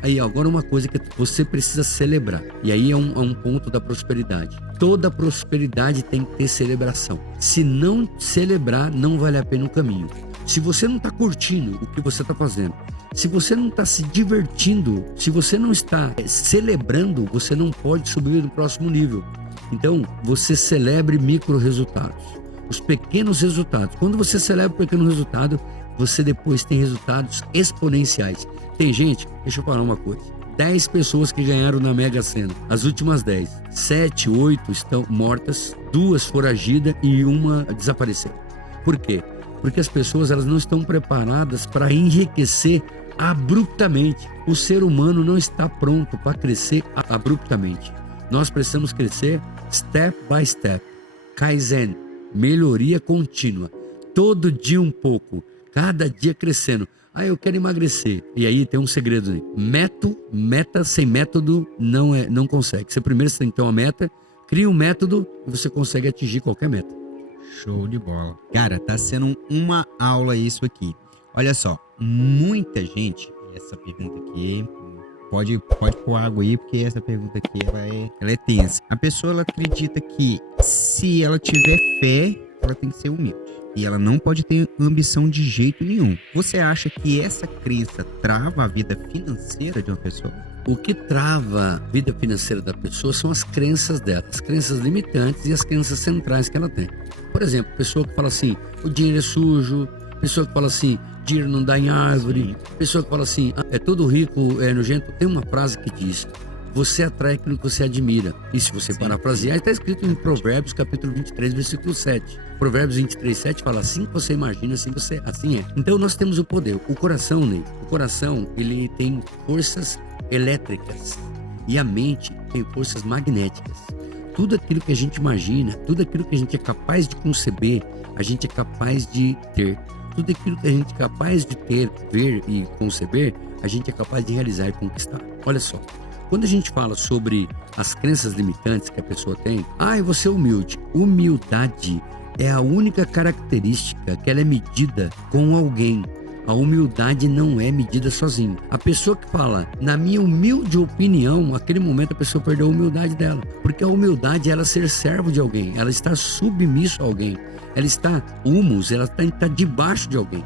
Aí agora uma coisa que você precisa celebrar, e aí é um ponto da prosperidade. Toda prosperidade tem que ter celebração. Se não celebrar, não vale a pena o caminho. Se você não está curtindo o que você está fazendo, se você não está se divertindo, se você não está celebrando, você não pode subir no próximo nível. Então, você celebre micro resultados, os pequenos resultados. Quando você celebra o pequeno resultado, você depois tem resultados exponenciais. Tem gente, deixa eu falar uma coisa, 10 pessoas que ganharam na Mega Sena, as últimas 10, 7, 8 estão mortas, 2 foragidas e 1 desapareceu. Por quê? Porque as pessoas, elas não estão preparadas para enriquecer abruptamente. O ser humano não está pronto para crescer abruptamente. Nós precisamos crescer step by step. Kaizen, melhoria contínua. Todo dia um pouco, cada dia crescendo. Eu quero emagrecer. E aí tem um segredo aí. Meta sem método não consegue. Primeiro você tem que ter uma meta, cria um método e você consegue atingir qualquer meta. Show de bola. Cara, tá sendo uma aula isso aqui. Olha só, muita gente, essa pergunta aqui, pode pôr água aí, porque essa pergunta aqui, ela é tensa. A pessoa, ela acredita que se ela tiver fé, ela tem que ser humilde. E ela não pode ter ambição de jeito nenhum. Você acha que essa crença trava a vida financeira de uma pessoa? O que trava a vida financeira da pessoa são as crenças dela, as crenças limitantes e as crenças centrais que ela tem. Por exemplo, pessoa que fala assim, o dinheiro é sujo, pessoa que fala assim, dinheiro não dá em árvore, pessoa que fala assim, é todo rico, é nojento. Tem uma frase que diz, você atrai aquilo que você admira. E se você parafrasear, está escrito em Provérbios, capítulo 23, versículo 7. Provérbios 23, 7 fala, assim que você imagina, assim é. Então nós temos o poder. O coração, Ney, ele tem forças elétricas e a mente tem forças magnéticas. Tudo aquilo que a gente imagina, tudo aquilo que a gente é capaz de conceber, a gente é capaz de ter. Tudo aquilo que a gente é capaz de ter, ver e conceber, a gente é capaz de realizar e conquistar. Olha só, quando a gente fala sobre as crenças limitantes que a pessoa tem, eu vou ser humilde. Humildade é a única característica que ela é medida com alguém. A humildade não é medida sozinha. A pessoa que fala, na minha humilde opinião, naquele momento a pessoa perdeu a humildade dela. Porque a humildade é ela ser servo de alguém, ela está submisso a alguém. Ela está ela está debaixo de alguém.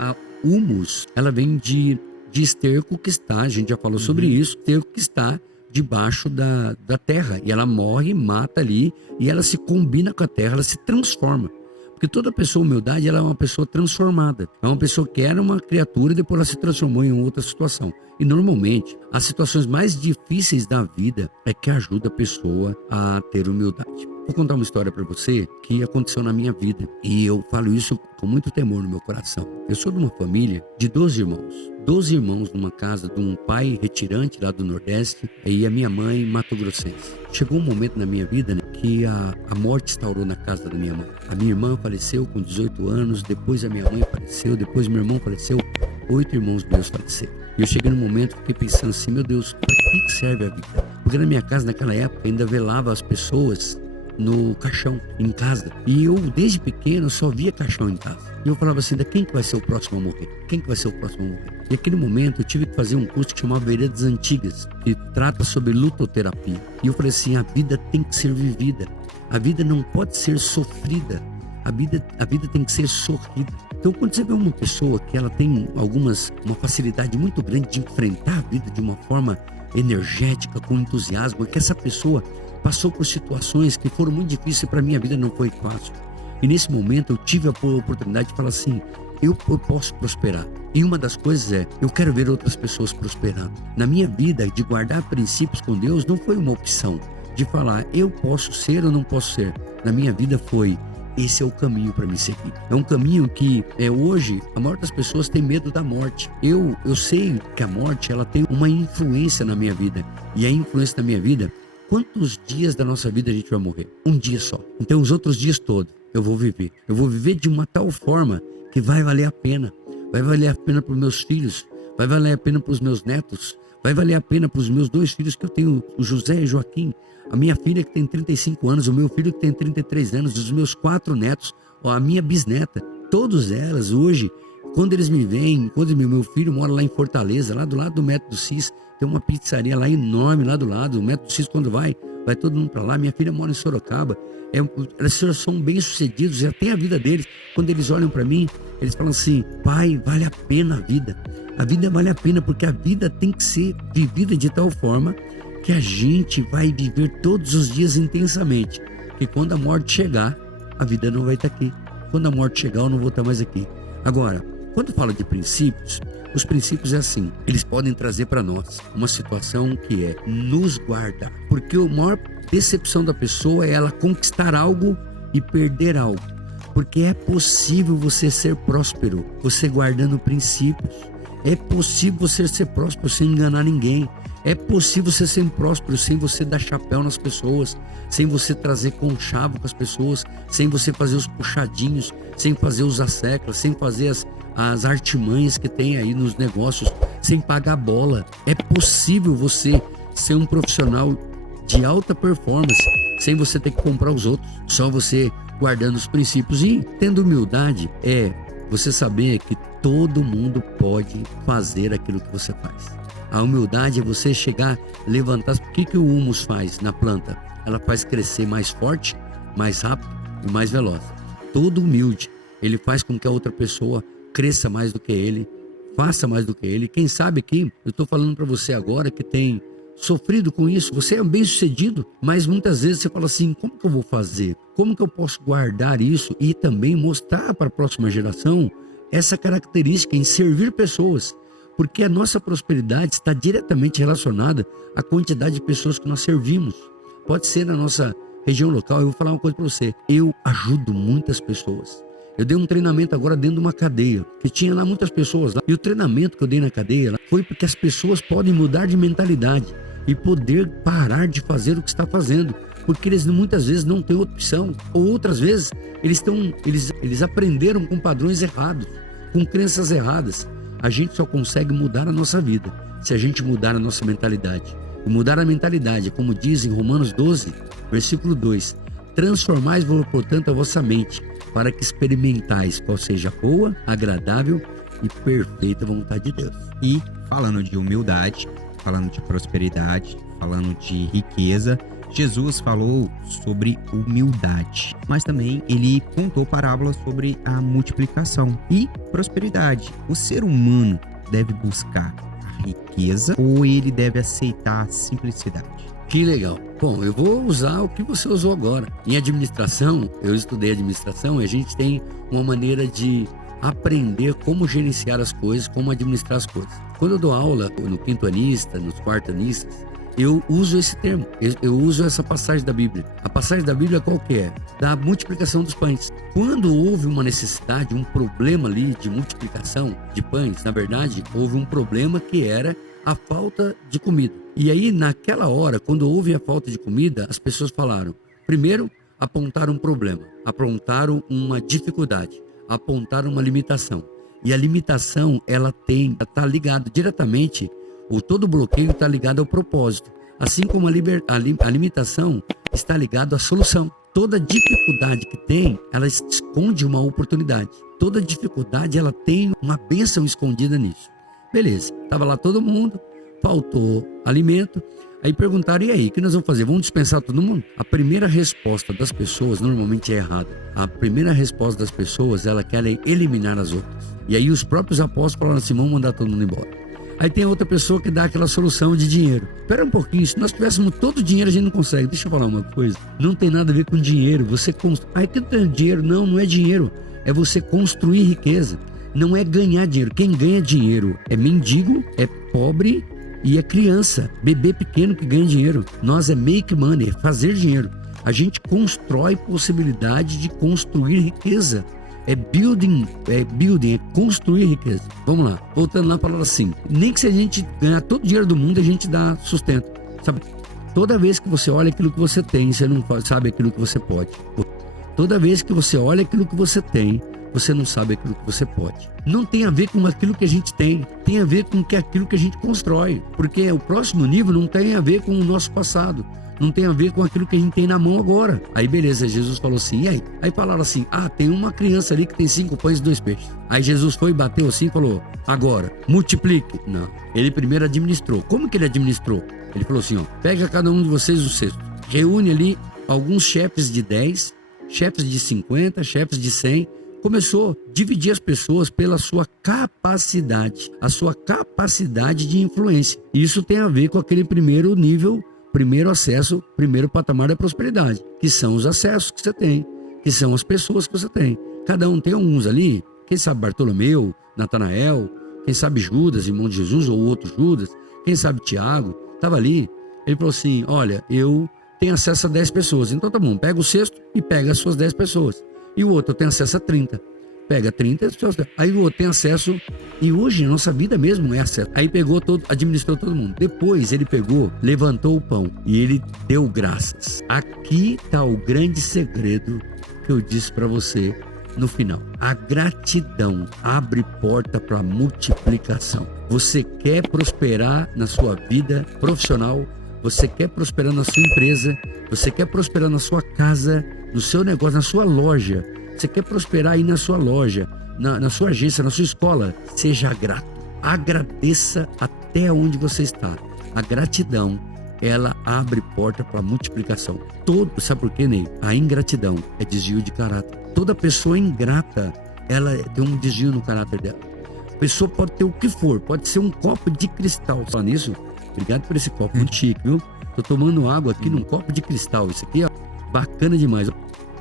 A humus, ela vem de esterco que está, a gente já falou sobre isso, esterco que está debaixo da terra. E ela morre, mata ali, e ela se combina com a terra, ela se transforma. Porque toda pessoa, humildade, ela é uma pessoa transformada. É uma pessoa que era uma criatura e depois ela se transformou em outra situação. E normalmente, as situações mais difíceis da vida é que ajuda a pessoa a ter humildade. Vou contar uma história para você que aconteceu na minha vida. E eu falo isso com muito temor no meu coração. Eu sou de uma família de 12 irmãos. 12 irmãos numa casa de um pai retirante lá do Nordeste e a minha mãe mato-grossense. Chegou um momento na minha vida, né, que a morte instaurou na casa da minha mãe. A minha irmã faleceu com 18 anos, depois a minha mãe faleceu, depois meu irmão faleceu, 8 irmãos meus faleceram. E eu cheguei num momento que fiquei pensando assim, meu Deus, para que serve a vida? Porque na minha casa, naquela época, ainda velava as pessoas no caixão, em casa. E eu, desde pequeno, só via caixão em casa. E eu falava assim, quem que vai ser o próximo a morrer? Quem que vai ser o próximo a morrer? E naquele momento eu tive que fazer um curso que chamava Veredas Antigas, que trata sobre lutoterapia. E eu falei assim, a vida tem que ser vivida. A vida não pode ser sofrida. A vida tem que ser sorrida. Então, quando você vê uma pessoa que ela tem uma facilidade muito grande de enfrentar a vida de uma forma energética, com entusiasmo, é que essa pessoa passou por situações que foram muito difíceis, para mim a vida não foi fácil. E nesse momento eu tive a oportunidade de falar assim, eu posso prosperar. E uma das coisas é, eu quero ver outras pessoas prosperando. Na minha vida, de guardar princípios com Deus, não foi uma opção de falar, eu posso ser ou não posso ser. Na minha vida foi, esse é o caminho para me seguir. É um caminho que hoje a maior das pessoas tem medo da morte. Eu sei que a morte ela tem uma influência na minha vida. E a influência na minha vida, quantos dias da nossa vida a gente vai morrer? Um dia só. Então os outros dias todos eu vou viver. Eu vou viver de uma tal forma que vai valer a pena. Vai valer a pena para os meus filhos. Vai valer a pena para os meus netos. Vai valer a pena para os meus 2 filhos que eu tenho, o José e o Joaquim. A minha filha que tem 35 anos, o meu filho que tem 33 anos, os meus 4 netos, a minha bisneta. Todas elas hoje, quando eles me veem, quando meu filho mora lá em Fortaleza, lá do lado do Método Cis, tem uma pizzaria lá enorme lá do lado, o Método Cis quando vai todo mundo para lá. Minha filha mora em Sorocaba, eles são bem-sucedidos, já tem a vida deles. Quando eles olham para mim, eles falam assim, pai, vale a pena a vida. A vida vale a pena porque a vida tem que ser vivida de tal forma que a gente vai viver todos os dias intensamente. Que quando a morte chegar, a vida não vai estar aqui. Quando a morte chegar, eu não vou estar mais aqui. Agora, quando fala de princípios, os princípios é assim, eles podem trazer para nós uma situação que é nos guardar. Porque a maior decepção da pessoa é ela conquistar algo e perder algo. Porque é possível você ser próspero, você guardando princípios. É possível você ser próspero sem enganar ninguém. É possível você ser próspero sem você dar chapéu nas pessoas, sem você trazer conchavo com as pessoas, sem você fazer os puxadinhos, sem fazer os asseclas, sem fazer as artimanhas que tem aí nos negócios, sem pagar bola. É possível você ser um profissional de alta performance sem você ter que comprar os outros, só você guardando os princípios e tendo humildade. você saber que todo mundo pode fazer aquilo que você faz. A humildade é você chegar, levantar. O que o humus faz na planta? Ela faz crescer mais forte, mais rápido e mais veloz. Todo humilde, ele faz com que a outra pessoa cresça mais do que ele, faça mais do que ele. Quem sabe aqui, eu estou falando para você agora que tem sofrido com isso, você é bem sucedido, mas muitas vezes você fala assim, como que eu vou fazer? Como que eu posso guardar isso e também mostrar para a próxima geração essa característica em servir pessoas? Porque a nossa prosperidade está diretamente relacionada à quantidade de pessoas que nós servimos. Pode ser na nossa região local. Eu vou falar uma coisa para você, eu ajudo muitas pessoas. Eu dei um treinamento agora dentro de uma cadeia, que tinha lá muitas pessoas lá. E o treinamento que eu dei na cadeia lá foi porque as pessoas podem mudar de mentalidade e poder parar de fazer o que está fazendo. Porque eles muitas vezes não têm opção. Ou outras vezes eles aprenderam com padrões errados, com crenças erradas. A gente só consegue mudar a nossa vida se a gente mudar a nossa mentalidade. E mudar a mentalidade, como diz em Romanos 12, versículo 2. Transformais, portanto, a vossa mente, para que experimentais qual seja a boa, agradável e perfeita vontade de Deus. E falando de humildade, falando de prosperidade, falando de riqueza, Jesus falou sobre humildade, mas também ele contou parábolas sobre a multiplicação e prosperidade. O ser humano deve buscar a riqueza ou ele deve aceitar a simplicidade? Que legal. Bom, eu vou usar o que você usou agora. Em administração, eu estudei administração e a gente tem uma maneira de aprender como gerenciar as coisas, como administrar as coisas. Quando eu dou aula no quintoanista, nos quartanistas, eu uso esse termo, eu uso essa passagem da Bíblia. A passagem da Bíblia qual que é? Da multiplicação dos pães. Quando houve uma necessidade, um problema ali de multiplicação de pães, na verdade, houve um problema que era a falta de comida. E aí, naquela hora, quando houve a falta de comida, as pessoas falaram, primeiro, apontaram um problema, apontaram uma dificuldade, apontaram uma limitação. E a limitação, ela está ligada diretamente, ou todo bloqueio está ligado ao propósito. Assim como a limitação está ligada à solução. Toda dificuldade que tem, ela esconde uma oportunidade. Toda dificuldade, ela tem uma bênção escondida nisso. Beleza, estava lá todo mundo, faltou alimento, aí perguntaram, e aí, o que nós vamos fazer? Vamos dispensar todo mundo? A primeira resposta das pessoas normalmente é errada. A primeira resposta das pessoas, ela quer eliminar as outras. E aí os próprios apóstolos falaram assim, vamos mandar todo mundo embora. Aí tem outra pessoa que dá aquela solução de dinheiro. Espera um pouquinho, se nós tivéssemos todo o dinheiro a gente não consegue. Deixa eu falar uma coisa, não tem nada a ver com dinheiro. Você constrói, que tem dinheiro? Não é dinheiro, é você construir riqueza. Não é ganhar dinheiro. Quem ganha dinheiro é mendigo, é pobre e é criança, bebê pequeno que ganha dinheiro. Nós é make money, é fazer dinheiro. A gente constrói possibilidade de construir riqueza. É building, é construir riqueza. Vamos lá, voltando lá, falando assim, nem que se a gente ganhar todo o dinheiro do mundo, a gente dá sustento, sabe? Toda vez que você olha aquilo que você tem, você não sabe aquilo que você pode. Toda vez que você olha aquilo que você tem, você não sabe aquilo que você pode. Não tem a ver com aquilo que a gente tem a ver com aquilo que a gente constrói. Porque o próximo nível não tem a ver com o nosso passado, não tem a ver com aquilo que a gente tem na mão agora. Aí beleza, Jesus falou assim, e aí? Aí falaram assim, tem uma criança ali que tem 5 pães e 2 peixes. Aí Jesus foi, bateu assim e falou, agora, multiplique. Não, ele primeiro administrou. Como que ele administrou? Ele falou assim, pega cada um de vocês o cesto, reúne ali alguns chefes de 10, chefes de 50, chefes de 100, começou a dividir as pessoas pela sua capacidade, a sua capacidade de influência. Isso tem a ver com aquele primeiro nível, primeiro acesso, primeiro patamar da prosperidade, que são os acessos que você tem, que são as pessoas que você tem. Cada um tem alguns ali, quem sabe Bartolomeu, Natanael, quem sabe Judas, irmão de Jesus, ou outro Judas, quem sabe Tiago, estava ali. Ele falou assim, olha, eu tenho acesso a 10 pessoas, então tá bom, pega o cesto e pega as suas 10 pessoas. E o outro tem acesso a 30. Pega 30, aí o outro tem acesso. E hoje a nossa vida mesmo é acesso. Aí pegou administrou todo mundo. Depois ele pegou, levantou o pão e ele deu graças. Aqui está o grande segredo que eu disse para você no final. A gratidão abre porta para multiplicação. Você quer prosperar na sua vida profissional? Você quer prosperar na sua empresa? Você quer prosperar na sua casa, no seu negócio, na sua loja? Você quer prosperar aí na sua loja, na sua agência, na sua escola, seja grato. Agradeça até onde você está. A gratidão, ela abre porta para multiplicação. Sabe por quê, Ney? A ingratidão é desvio de caráter. Toda pessoa ingrata, ela tem um desvio no caráter dela. A pessoa pode ter o que for, pode ser um copo de cristal. Só nisso, obrigado por esse copo, muito chique, viu? Tô tomando água aqui num copo de cristal. Isso aqui, ó, bacana demais.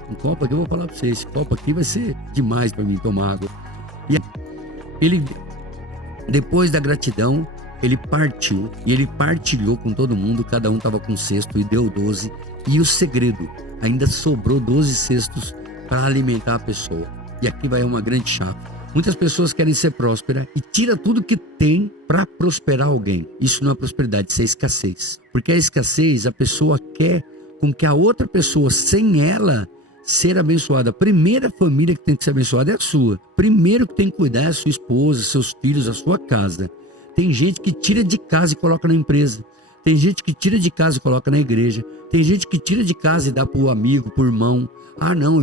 Um copo aqui, eu vou falar pra você, esse copo aqui vai ser demais para mim tomar água. E ele, depois da gratidão, ele partiu e ele partilhou com todo mundo. Cada um estava com um cesto e deu 12. E o segredo, ainda sobrou 12 cestos para alimentar a pessoa. E aqui vai uma grande chave. Muitas pessoas querem ser prósperas e tira tudo que tem para prosperar alguém. Isso não é prosperidade, isso é escassez. Porque a escassez, a pessoa quer com que a outra pessoa, sem ela, ser abençoada. A primeira família que tem que ser abençoada é a sua. Primeiro que tem que cuidar é a sua esposa, seus filhos, a sua casa. Tem gente que tira de casa e coloca na empresa. Tem gente que tira de casa e coloca na igreja. Tem gente que tira de casa e dá para o amigo, para o irmão. Ah, não,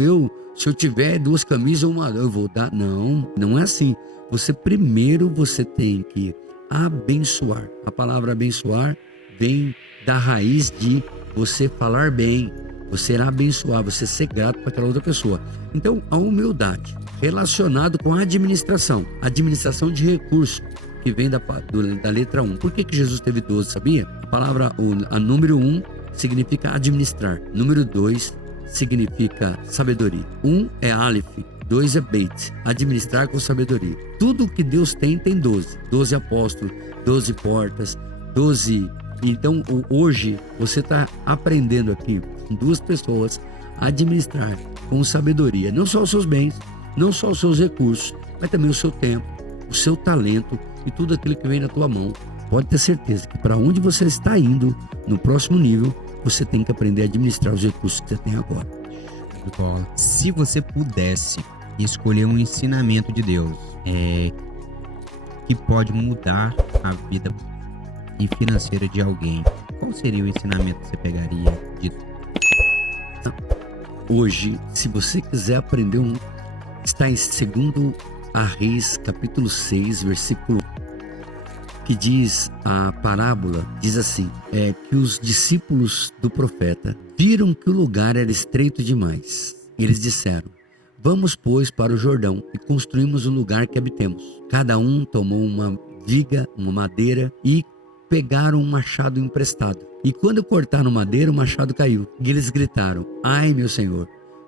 se eu tiver 2 camisas, eu vou dar. Não, não é assim. Primeiro você tem que abençoar. A palavra abençoar vem da raiz de você falar bem, você abençoar, você ser grato para aquela outra pessoa. Então, a humildade, relacionado com a administração de recursos, que vem da letra 1. Por que Jesus teve 12, sabia? A palavra, a número 1 significa administrar, número 2 significa sabedoria. 1 é Aleph, 2 é Beit, administrar com sabedoria. Tudo que Deus tem 12. 12 apóstolos, 12 portas, 12... Então, hoje, você está aprendendo aqui com 2 pessoas a administrar com sabedoria, não só os seus bens, não só os seus recursos, mas também o seu tempo, o seu talento e tudo aquilo que vem na tua mão. Pode ter certeza que para onde você está indo, no próximo nível, você tem que aprender a administrar os recursos que você tem agora. Se você pudesse escolher um ensinamento de Deus que pode mudar a vida e financeira de alguém, qual seria o ensinamento que você pegaria de... Hoje, se você quiser aprender está em 2 Reis, capítulo 6, versículo, que diz a parábola, diz assim, que os discípulos do profeta viram que o lugar era estreito demais. Eles disseram: vamos, pois, para o Jordão e construímos um lugar que habitemos. Cada um tomou uma viga, uma madeira e pegaram um machado emprestado. E quando cortaram madeira, o machado caiu. E eles gritaram: ai, meu Senhor,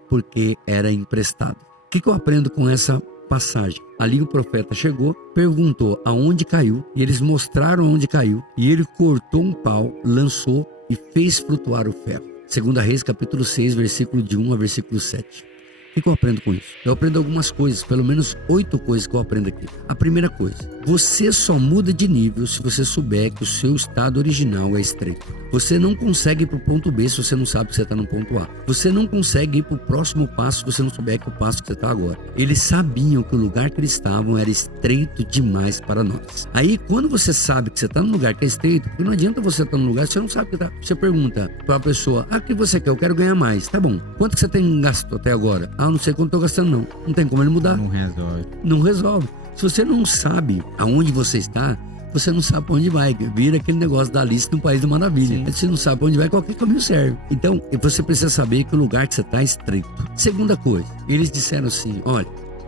porque era emprestado. O que eu aprendo com essa passagem? Ali o profeta chegou, perguntou aonde caiu, e eles mostraram onde caiu, e ele cortou um pau, lançou e fez flutuar o ferro. 2 Reis, capítulo 6, versículo de 1 a versículo 7. O que eu aprendo com isso? Eu aprendo algumas coisas, pelo menos 8 coisas que eu aprendo aqui. A primeira coisa: você só muda de nível se você souber que o seu estado original é estreito. Você não consegue ir para o ponto B se você não sabe que você está no ponto A. Você não consegue ir para o próximo passo se você não souber que é o passo que você está agora. Eles sabiam que o lugar que eles estavam era estreito demais para nós. Aí, quando você sabe que você está num lugar que é estreito, porque não adianta você estar num lugar que você não sabe que está. Você pergunta para a pessoa: o que você quer? Eu quero ganhar mais. Tá bom. Quanto que você tem gasto até agora? Não sei quanto estou gastando, não. Não tem como ele mudar. Não resolve. Não resolve. Se você não sabe aonde você está, você não sabe para onde vai. Vira aquele negócio da Alice no País da Maravilha. Sim. Se não sabe para onde vai, qualquer caminho serve. Então, você precisa saber que o lugar que você está é estreito. Segunda coisa, eles disseram assim: olha,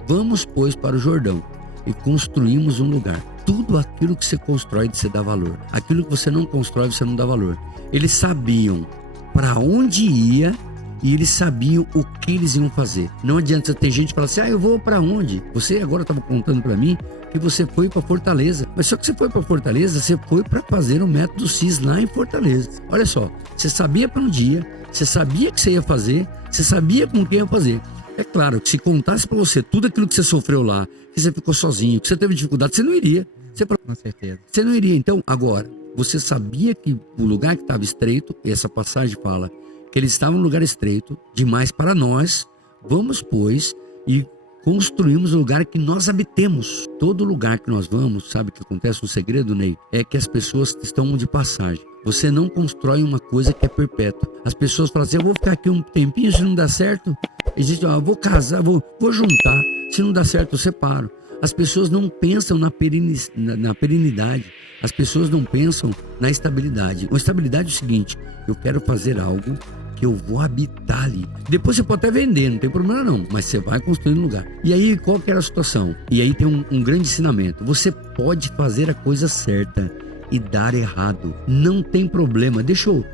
vamos, pois, para o Jordão e construímos um lugar. Tudo aquilo que você constrói, você dá valor. Aquilo que você não constrói, você não dá valor. Eles sabiam para onde ia e eles sabiam o que eles iam fazer. Não adianta ter gente que fala assim: eu vou para onde? Você agora estava contando para mim que você foi para Fortaleza. Mas só que você foi para Fortaleza, você foi para fazer o método CIS lá em Fortaleza. Olha só, você sabia para onde ia, você sabia que você ia fazer, você sabia com quem ia fazer. É claro que se contasse para você tudo aquilo que você sofreu lá, que você ficou sozinho, que você teve dificuldade, você não iria. Com certeza. Você não iria. Então, agora, você sabia que o lugar que estava estreito, e essa passagem fala que eles estavam num lugar estreito, demais para nós. Vamos, pois, e construímos o lugar que nós habitemos. Todo lugar que nós vamos, sabe o que acontece? Um segredo, Ney, é que as pessoas estão de passagem. Você não constrói uma coisa que é perpétua. As pessoas falam assim: eu vou ficar aqui um tempinho, se não dá certo, Existe, vou casar, vou juntar. Se não dá certo, eu separo. As pessoas não pensam na perenidade. As pessoas não pensam na estabilidade. A estabilidade é o seguinte: eu quero fazer algo que eu vou habitar ali. Depois você pode até vender, não tem problema não, mas você vai construir um lugar. E aí, qual que era a situação? E aí tem um grande ensinamento. Você pode fazer a coisa certa e dar errado. Não tem problema. Deixa eu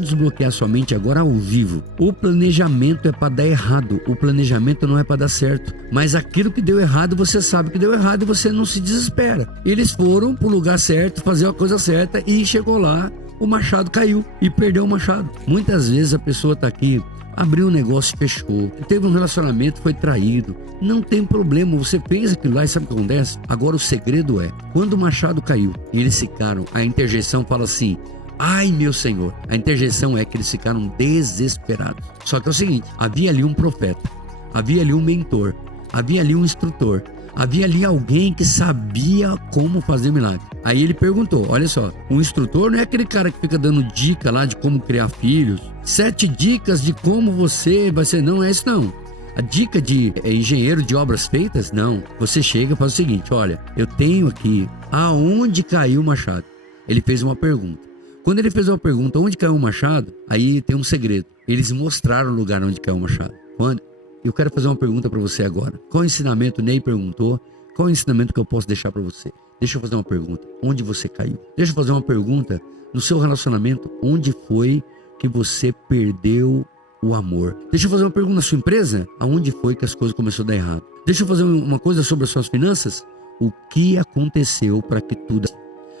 desbloquear sua mente agora ao vivo. O planejamento é para dar errado. O planejamento não é para dar certo. Mas aquilo que deu errado, você sabe que deu errado e você não se desespera. Eles foram pro lugar certo, fazer a coisa certa e chegou lá, o machado caiu e perdeu o machado. Muitas vezes a pessoa tá aqui, abriu um negócio, fechou, teve um relacionamento, foi traído. Não tem problema, você fez aquilo lá e sabe o que acontece? Agora o segredo é, quando o machado caiu e eles ficaram, a interjeição fala assim: ai meu Senhor. A interjeição é que eles ficaram desesperados. Só que é o seguinte, havia ali um profeta, havia ali um mentor, havia ali um instrutor, havia ali alguém que sabia como fazer milagre. Aí ele perguntou, olha só, o instrutor não é aquele cara que fica dando dica lá de como criar filhos, 7 dicas de como você vai ser, não é isso não. A dica de engenheiro de obras feitas, não. Você chega e faz o seguinte, olha, eu tenho aqui aonde caiu o machado. Ele fez uma pergunta. Quando ele fez uma pergunta, onde caiu o machado, aí tem um segredo. Eles mostraram o lugar onde caiu o machado. Eu quero fazer uma pergunta para você agora. Qual ensinamento o Ney perguntou? Qual ensinamento que eu posso deixar para você? Deixa eu fazer uma pergunta. Onde você caiu? Deixa eu fazer uma pergunta. No seu relacionamento, onde foi que você perdeu o amor? Deixa eu fazer uma pergunta na sua empresa. Aonde foi que as coisas começaram a dar errado? Deixa eu fazer uma coisa sobre as suas finanças. O que aconteceu para que tudo...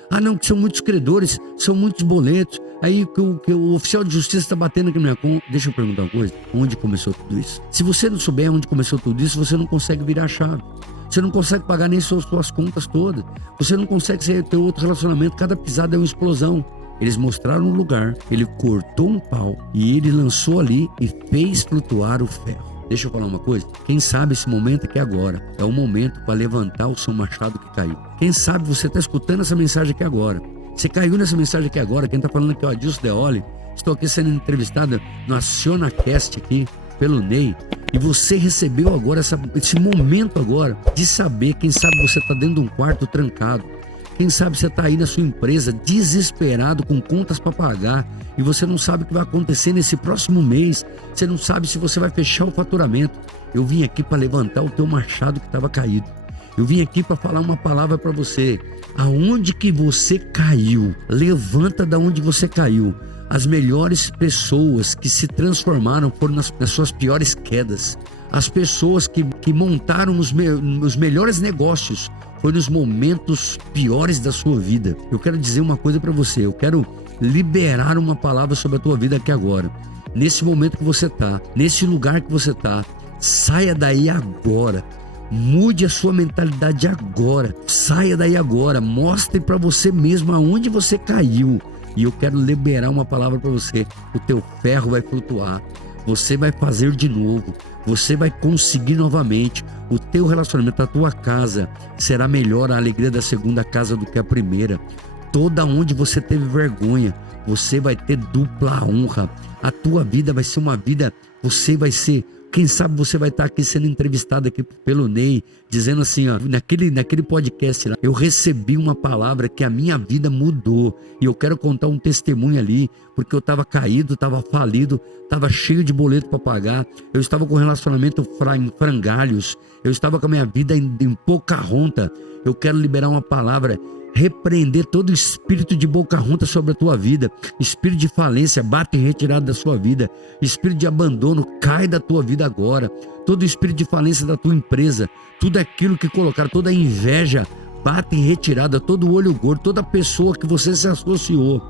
Ah não, que são muitos credores, são muitos boletos. Aí que o oficial de justiça está batendo aqui na minha conta. Deixa eu perguntar uma coisa. Onde começou tudo isso? Se você não souber onde começou tudo isso, você não consegue virar a chave. Você não consegue pagar nem suas contas todas. Você não consegue ter outro relacionamento. Cada pisada é uma explosão. Eles mostraram um lugar, ele cortou um pau e ele lançou ali e fez flutuar o ferro. Deixa eu falar uma coisa, quem sabe esse momento aqui agora é o momento para levantar o seu machado que caiu. Quem sabe você está escutando essa mensagem aqui agora. Você caiu nessa mensagem aqui agora. Quem está falando aqui é o Adilson Deoli. Estou aqui sendo entrevistado no AcionaCast aqui pelo Ney. E você recebeu agora esse momento agora de saber, quem sabe você está dentro de um quarto trancado. Quem sabe você está aí na sua empresa desesperado com contas para pagar e você não sabe o que vai acontecer nesse próximo mês. Você não sabe se você vai fechar o faturamento. Eu vim aqui para levantar o teu machado que estava caído. Eu vim aqui para falar uma palavra para você. Aonde que você caiu? Levanta da onde você caiu. As melhores pessoas que se transformaram foram nas suas piores quedas. As pessoas que montaram os melhores negócios foi nos momentos piores da sua vida. Eu quero dizer uma coisa para você. Eu quero liberar uma palavra sobre a tua vida aqui agora. Nesse momento que você está, nesse lugar que você está, saia daí agora. Mude a sua mentalidade agora. Saia daí agora. Mostre para você mesmo aonde você caiu. E eu quero liberar uma palavra para você. O teu ferro vai flutuar. Você vai fazer de novo. Você vai conseguir novamente. O teu relacionamento, a tua casa será melhor, a alegria da segunda casa do que a primeira. Toda onde você teve vergonha, você vai ter dupla honra. A tua vida vai ser uma vida, você vai ser... Quem sabe você vai estar aqui sendo entrevistado aqui pelo Ney, dizendo assim, ó, naquele podcast lá, eu recebi uma palavra que a minha vida mudou. E eu quero contar um testemunho ali, porque eu estava caído, estava falido, estava cheio de boleto para pagar, eu estava com um relacionamento em frangalhos, eu estava com a minha vida em Pocahontas. Eu quero liberar uma palavra, repreender todo espírito de Pocahontas sobre a tua vida, espírito de falência, bate em retirada da sua vida, espírito de abandono, cai da tua vida agora, todo espírito de falência da tua empresa, tudo aquilo que colocaram, toda inveja, bate em retirada, todo olho gordo, toda pessoa que você se associou,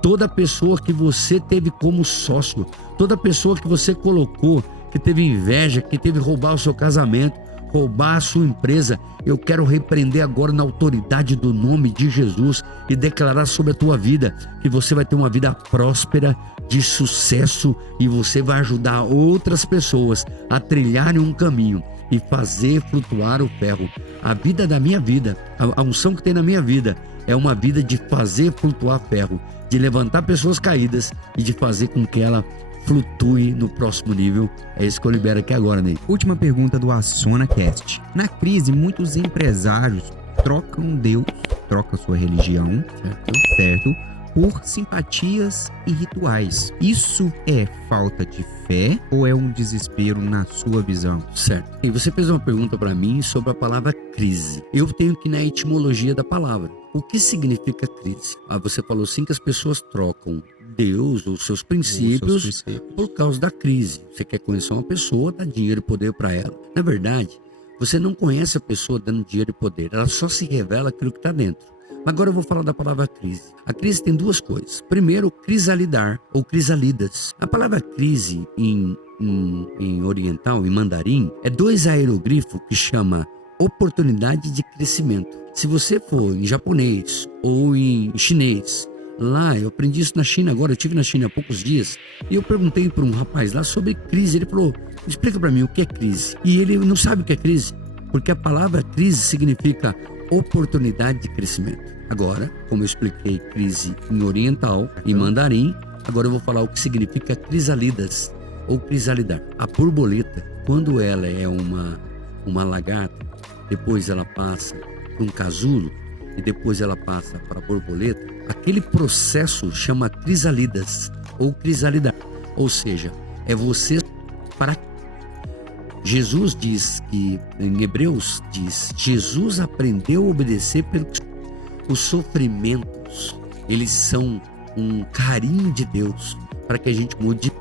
toda pessoa que você teve como sócio, toda pessoa que você colocou, que teve inveja, que teve roubar o seu casamento, roubar a sua empresa, eu quero repreender agora na autoridade do nome de Jesus e declarar sobre a tua vida que você vai ter uma vida próspera, de sucesso, e você vai ajudar outras pessoas a trilharem um caminho e fazer flutuar o ferro. A vida da minha vida, a unção que tem na minha vida é uma vida de fazer flutuar ferro, de levantar pessoas caídas e de fazer com que ela flutue no próximo nível. É isso que eu libero aqui agora, Ney. Última pergunta do AssonaCast. Na crise, muitos empresários trocam Deus, trocam sua religião, certo? Por simpatias e rituais. Isso é falta de fé ou é um desespero na sua visão? Certo. E você fez uma pergunta para mim sobre a palavra crise. Eu tenho que ir na etimologia da palavra. O que significa crise? Você falou assim que as pessoas trocam Deus ou seus princípios por causa da crise. Você quer conhecer uma pessoa, dá dinheiro e poder para ela. Na verdade, você não conhece a pessoa dando dinheiro e poder. Ela só se revela aquilo que está dentro. Agora eu vou falar da palavra crise. A crise tem duas coisas. Primeiro, crisalidar ou crisalidas. A palavra crise em oriental, em mandarim, é dois aeroglifos que chama oportunidade de crescimento. Se você for em japonês ou em chinês, lá eu aprendi isso na China agora, eu estive na China há poucos dias e eu perguntei para um rapaz lá sobre crise. Ele falou, explica para mim o que é crise. E ele não sabe o que é crise, porque a palavra crise significa oportunidade de crescimento. Agora, como eu expliquei crise em oriental, em mandarim, agora eu vou falar o que significa crisalidas ou crisalidar. A borboleta, quando ela é uma lagarta, depois ela passa para um casulo e depois ela passa para a borboleta, aquele processo chama crisalidas ou crisalidar. Ou seja, é você para... Jesus diz que, em Hebreus diz, Jesus aprendeu a obedecer pelos os sofrimentos. Eles são um carinho de Deus para que a gente mude.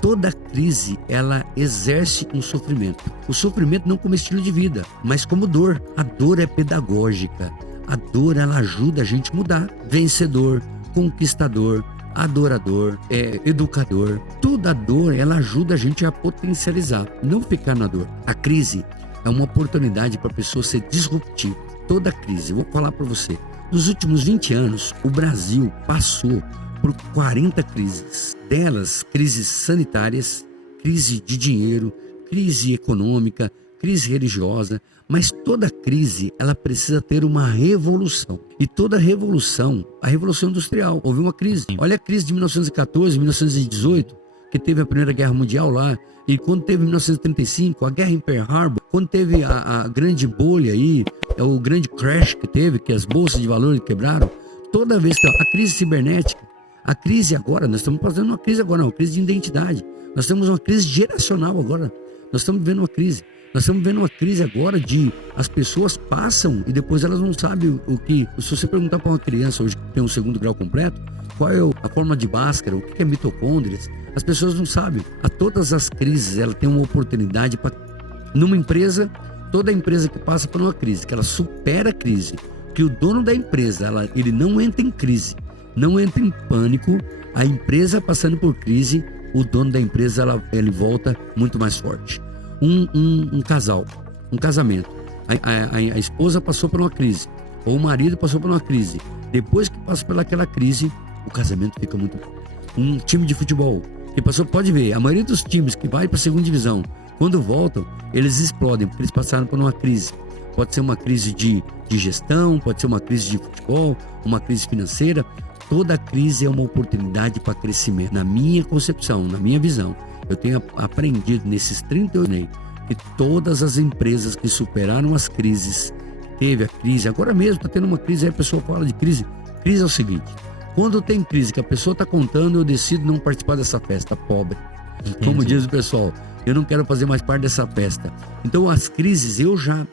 Toda crise, ela exerce um sofrimento. O sofrimento não como estilo de vida, mas como dor. A dor é pedagógica. A dor, ela ajuda a gente a mudar. Vencedor, conquistador, adorador, educador. Toda dor, ela ajuda a gente a potencializar, não ficar na dor. A crise é uma oportunidade para a pessoa ser disruptiva. Toda crise, eu vou falar para você, nos últimos 20 anos, o Brasil passou por 40 crises. Delas, crises sanitárias, crise de dinheiro, crise econômica, crise religiosa. Mas toda crise, ela precisa ter uma revolução. E toda revolução, a Revolução Industrial, houve uma crise. Olha a crise de 1914, 1918, que teve a Primeira Guerra Mundial lá. E quando teve 1935, a guerra em Pearl Harbor, quando teve a grande bolha aí, o grande crash que teve, que as bolsas de valores quebraram, toda vez que a crise cibernética, a crise agora, nós estamos fazendo uma crise agora, uma crise de identidade, nós temos uma crise geracional agora, nós estamos vivendo uma crise. Nós estamos vendo uma crise agora de as pessoas passam e depois elas não sabem o que. Se você perguntar para uma criança hoje que tem um 2º grau completo, qual é a forma de Bhaskara, o que é mitocôndrias, as pessoas não sabem. A todas as crises, ela tem uma oportunidade para... Numa empresa, toda empresa que passa por uma crise, que ela supera a crise, que o dono da empresa, ele não entra em crise, não entra em pânico, a empresa passando por crise, o dono da empresa, ele volta muito mais forte. Um casal, um casamento, a esposa passou por uma crise, ou o marido passou por uma crise. Depois que passa pelaquela crise, o casamento fica muito bom. Um time de futebol que passou, pode ver, a maioria dos times que vai para a 2ª divisão, quando voltam, eles explodem, porque eles passaram por uma crise. Pode ser uma crise de gestão, pode ser uma crise de futebol, uma crise financeira. Toda crise é uma oportunidade para crescimento. Na minha concepção, na minha visão, eu tenho aprendido nesses 38 anos que todas as empresas que superaram as crises, teve a crise, agora mesmo está tendo uma crise, aí a pessoa fala de crise. Crise é o seguinte, quando tem crise que a pessoa está contando, eu decido não participar dessa festa, pobre. Entendi. Como diz o pessoal, eu não quero fazer mais parte dessa festa. Então as crises,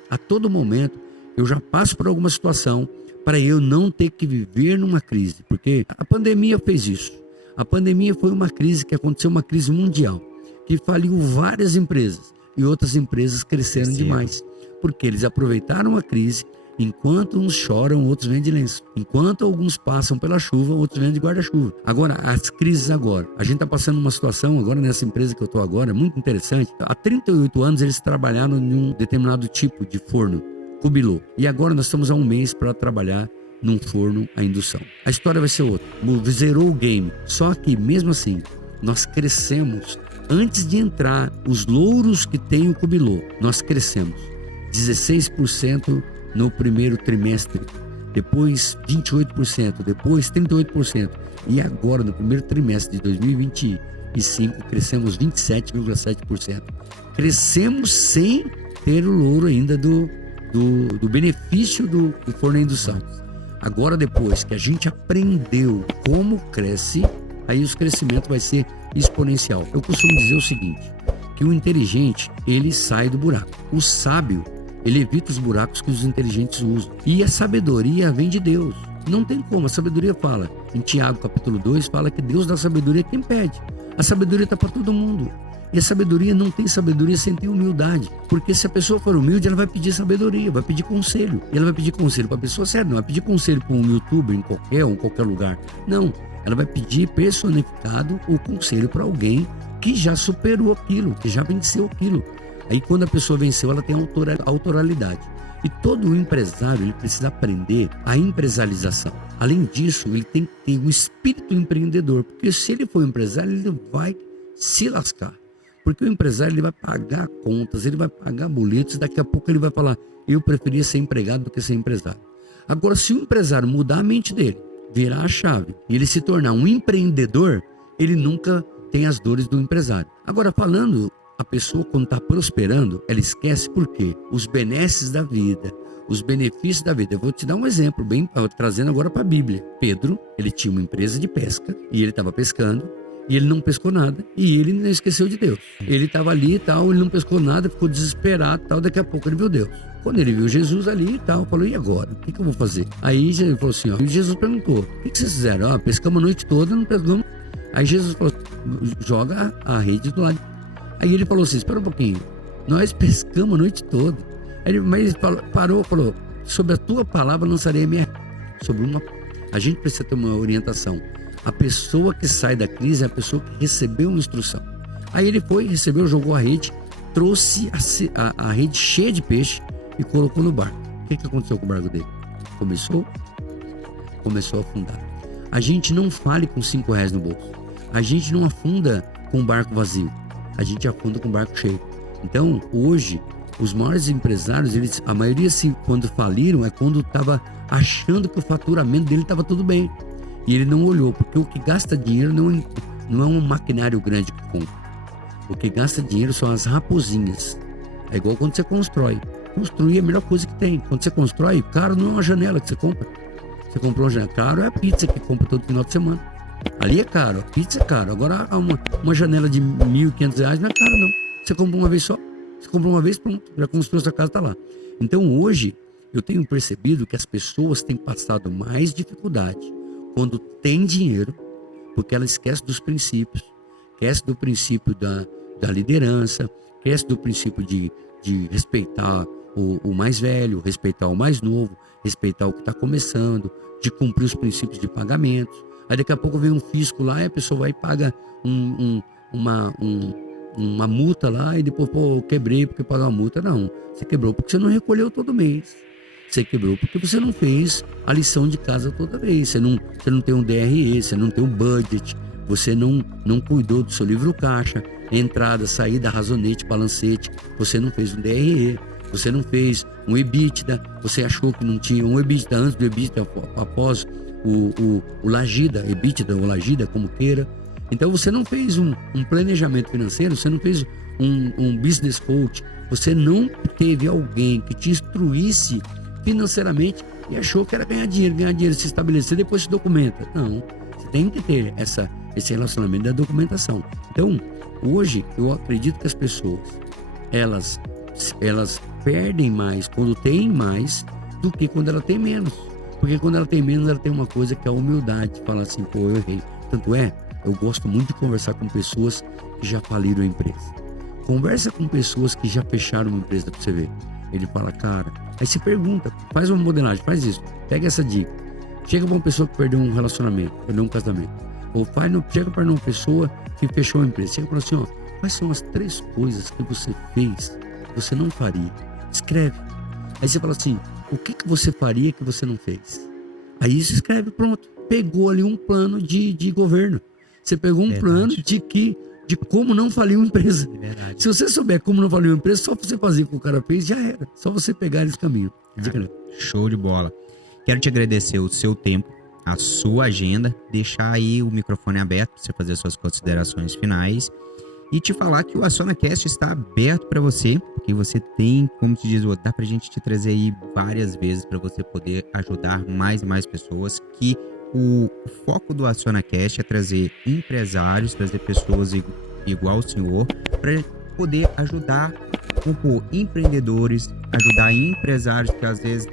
a todo momento, eu já passo por alguma situação para eu não ter que viver numa crise, porque a pandemia fez isso. A pandemia foi uma crise que aconteceu, uma crise mundial, que faliu várias empresas e outras empresas cresceram demais, porque eles aproveitaram a crise. Enquanto uns choram, outros vêm de lenço. Enquanto alguns passam pela chuva, outros vêm de guarda-chuva. Agora, as crises agora. A gente está passando uma situação agora nessa empresa que eu estou agora, muito interessante. Há 38 anos eles trabalharam em um determinado tipo de forno, cubilô. E agora nós estamos há um mês para trabalhar num forno a indução. A história vai ser outra. Zerou o game. Só que, mesmo assim, nós crescemos. Antes de entrar os louros que tem o cubilô, nós crescemos 16% no primeiro trimestre, depois 28%, depois 38%, e agora no primeiro trimestre de 2021 2005 crescemos 27,7%. Crescemos sem ter o louro ainda do benefício do forno a indução. Agora, depois que a gente aprendeu como cresce, aí o crescimento vai ser exponencial. Eu costumo dizer o seguinte, que o inteligente, ele sai do buraco. O sábio, ele evita os buracos que os inteligentes usam. E a sabedoria vem de Deus. Não tem como, a sabedoria fala. Em Tiago capítulo 2, fala que Deus dá sabedoria a quem pede. A sabedoria está para todo mundo. E a sabedoria não tem sabedoria sem ter humildade. Porque se a pessoa for humilde, ela vai pedir sabedoria, vai pedir conselho. E ela vai pedir conselho para a pessoa certa, não vai pedir conselho para um youtuber em qualquer lugar. Não, ela vai pedir personificado o conselho para alguém que já superou aquilo, que já venceu aquilo. Aí quando a pessoa venceu, ela tem autoralidade. E todo empresário, ele precisa aprender a empresarialização. Além disso, ele tem que ter um espírito empreendedor. Porque se ele for empresário, ele vai se lascar. Porque o empresário, ele vai pagar contas, ele vai pagar boletos, daqui a pouco ele vai falar, eu preferia ser empregado do que ser empresário. Agora, se o empresário mudar a mente dele, virar a chave, e ele se tornar um empreendedor, ele nunca tem as dores do empresário. Agora, falando, a pessoa quando está prosperando, ela esquece por quê? Os benesses da vida, os benefícios da vida. Eu vou te dar um exemplo, trazendo agora para a Bíblia. Pedro, ele tinha uma empresa de pesca, e ele estava pescando, e ele não pescou nada, e ele não esqueceu de Deus. Ele estava ali e tal, ele não pescou nada, ficou desesperado e tal, daqui a pouco ele viu Deus. Quando ele viu Jesus ali e tal, falou, e agora? O que eu vou fazer? Aí ele falou assim, e Jesus perguntou, o que vocês fizeram? Pescamos a noite toda, não pescamos. Aí Jesus falou, joga a rede do lado. Aí ele falou assim, espera um pouquinho, nós pescamos a noite toda. Aí ele falou, sobre a tua palavra lançarei a minha... A gente precisa ter uma orientação. A pessoa que sai da crise é a pessoa que recebeu uma instrução. Aí ele foi, recebeu, jogou a rede, trouxe a rede cheia de peixe e colocou no barco. O que aconteceu com o barco dele? Começou a afundar. A gente não fale com R$5 no bolso. A gente não afunda com o barco vazio. A gente afunda com o barco cheio. Então, hoje, os maiores empresários, a maioria, quando faliram, é quando estava achando que o faturamento dele estava tudo bem. E ele não olhou, porque o que gasta dinheiro não é um maquinário grande que compra. O que gasta dinheiro são as raposinhas. É igual quando você constrói. Construir é a melhor coisa que tem. Quando você constrói, caro não é uma janela que você compra. Você comprou uma janela, caro é a pizza que compra todo final de semana. Ali é caro, a pizza é caro. Agora uma janela de R$1.500 não é caro não. Você compra uma vez só. Você compra uma vez, pronto. Já construiu sua casa, está lá. Então hoje, eu tenho percebido que as pessoas têm passado mais dificuldade quando tem dinheiro, porque ela esquece dos princípios, esquece do princípio da liderança, esquece do princípio de respeitar o mais velho, respeitar o mais novo, respeitar o que está começando, de cumprir os princípios de pagamentos. Aí daqui a pouco vem um fisco lá e a pessoa vai e paga uma multa lá e depois, eu quebrei porque pagou a multa. Não, você quebrou porque você não recolheu todo mês. Você quebrou porque você não fez a lição de casa toda vez. Você não tem um DRE, você não tem um budget, você não cuidou do seu livro caixa, entrada, saída, razonete, balancete, você não fez um DRE, você não fez um EBITDA, você achou que não tinha um EBITDA antes do EBITDA, após o Lagida, EBITDA ou Lagida, como queira. Então você não fez um planejamento financeiro, você não fez um business coach, você não teve alguém que te instruísse financeiramente e achou que era ganhar dinheiro, se estabelecer, depois se documenta. Não, você tem que ter esse relacionamento da documentação. Então, hoje, eu acredito que as pessoas, elas perdem mais quando tem mais do que quando ela tem menos. Porque quando ela tem menos, ela tem uma coisa que é a humildade, fala assim, eu errei. Tanto é, eu gosto muito de conversar com pessoas que já faliram a empresa. Conversa com pessoas que já fecharam uma empresa pra você ver. Ele fala, cara, aí se pergunta, faz uma modelagem, faz isso, pega essa dica. Chega pra uma pessoa que perdeu um relacionamento, perdeu um casamento. Ou chega para uma pessoa que fechou a empresa. Chega e fala assim, quais são as 3 coisas que você fez que você não faria? Escreve. Aí você fala assim, o que você faria que você não fez? Aí você escreve, pronto. Pegou ali um plano de governo. Você pegou um plano de como não falir uma empresa. Se você souber como não falir uma empresa, só você fazer o que o cara fez, já era. Só você pegar esse caminho. Show de bola. Quero te agradecer o seu tempo, a sua agenda, deixar aí o microfone aberto para você fazer suas considerações finais e te falar que o AcionaCast está aberto para você, porque você tem, como te diz, dá pra gente te trazer aí várias vezes para você poder ajudar mais e mais pessoas, que o foco do AcionaCast é trazer empresários, trazer pessoas igual o senhor, para poder ajudar empreendedores, ajudar empresários que às vezes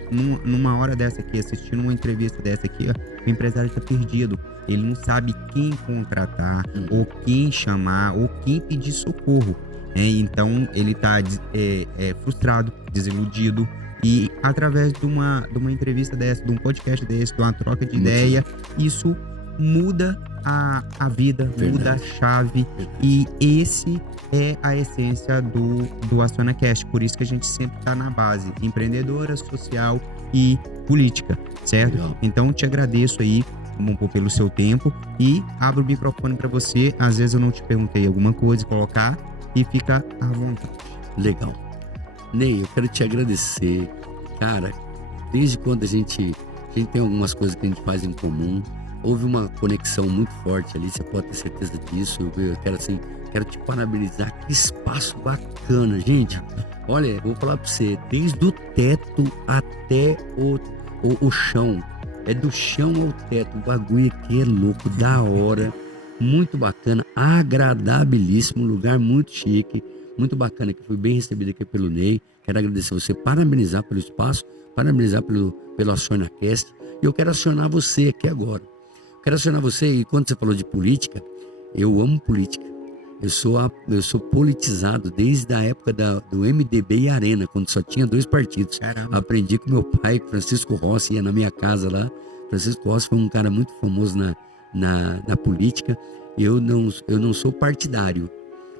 numa hora dessa aqui, assistindo uma entrevista dessa aqui, o empresário está perdido, ele não sabe quem contratar, ou quem chamar, ou quem pedir socorro, então ele está frustrado, desiludido, e através de uma entrevista dessa, de um podcast desse, de uma troca de ideia, isso muda a vida, muda a chave. E esse é a essência do AcionaCast. Por isso que a gente sempre está na base empreendedora, social e política, certo? Legal. Então te agradeço aí pelo seu tempo e abro o microfone para você. Às vezes eu não te perguntei alguma coisa, colocar, e fica à vontade. Legal. Ney, eu quero te agradecer. Cara, desde quando a gente tem algumas coisas que a gente faz em comum, houve uma conexão muito forte ali, você pode ter certeza disso. Eu quero te parabenizar. Que espaço bacana, gente. Olha, eu vou falar pra você, desde o teto até o chão. É do chão ao teto. O bagulho aqui é louco, da hora. Muito bacana, agradabilíssimo, lugar muito chique, muito bacana, que foi bem recebido aqui pelo Ney. Quero agradecer você, parabenizar pelo espaço, parabenizar pelo AcionaCast. E eu quero acionar você aqui agora. Quero acionar você, e quando você falou de política, eu amo política. Eu sou politizado desde a época do MDB e Arena, quando só tinha 2 partidos. Caramba. Aprendi com meu pai, Francisco Rossi, ia na minha casa lá. Francisco Rossi foi um cara muito famoso na política. Eu não sou partidário,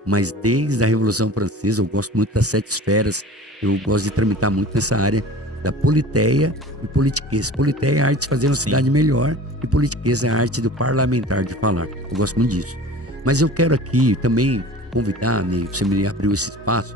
mas desde a Revolução Francesa eu gosto muito das 7 esferas. Eu gosto de tramitar muito nessa área da politeia e politiquês. Politeia é a arte de fazer uma cidade melhor, e politiquês é a arte do parlamentar, de falar. Eu gosto muito disso. Mas eu quero aqui também convidar, né, você me abriu esse espaço.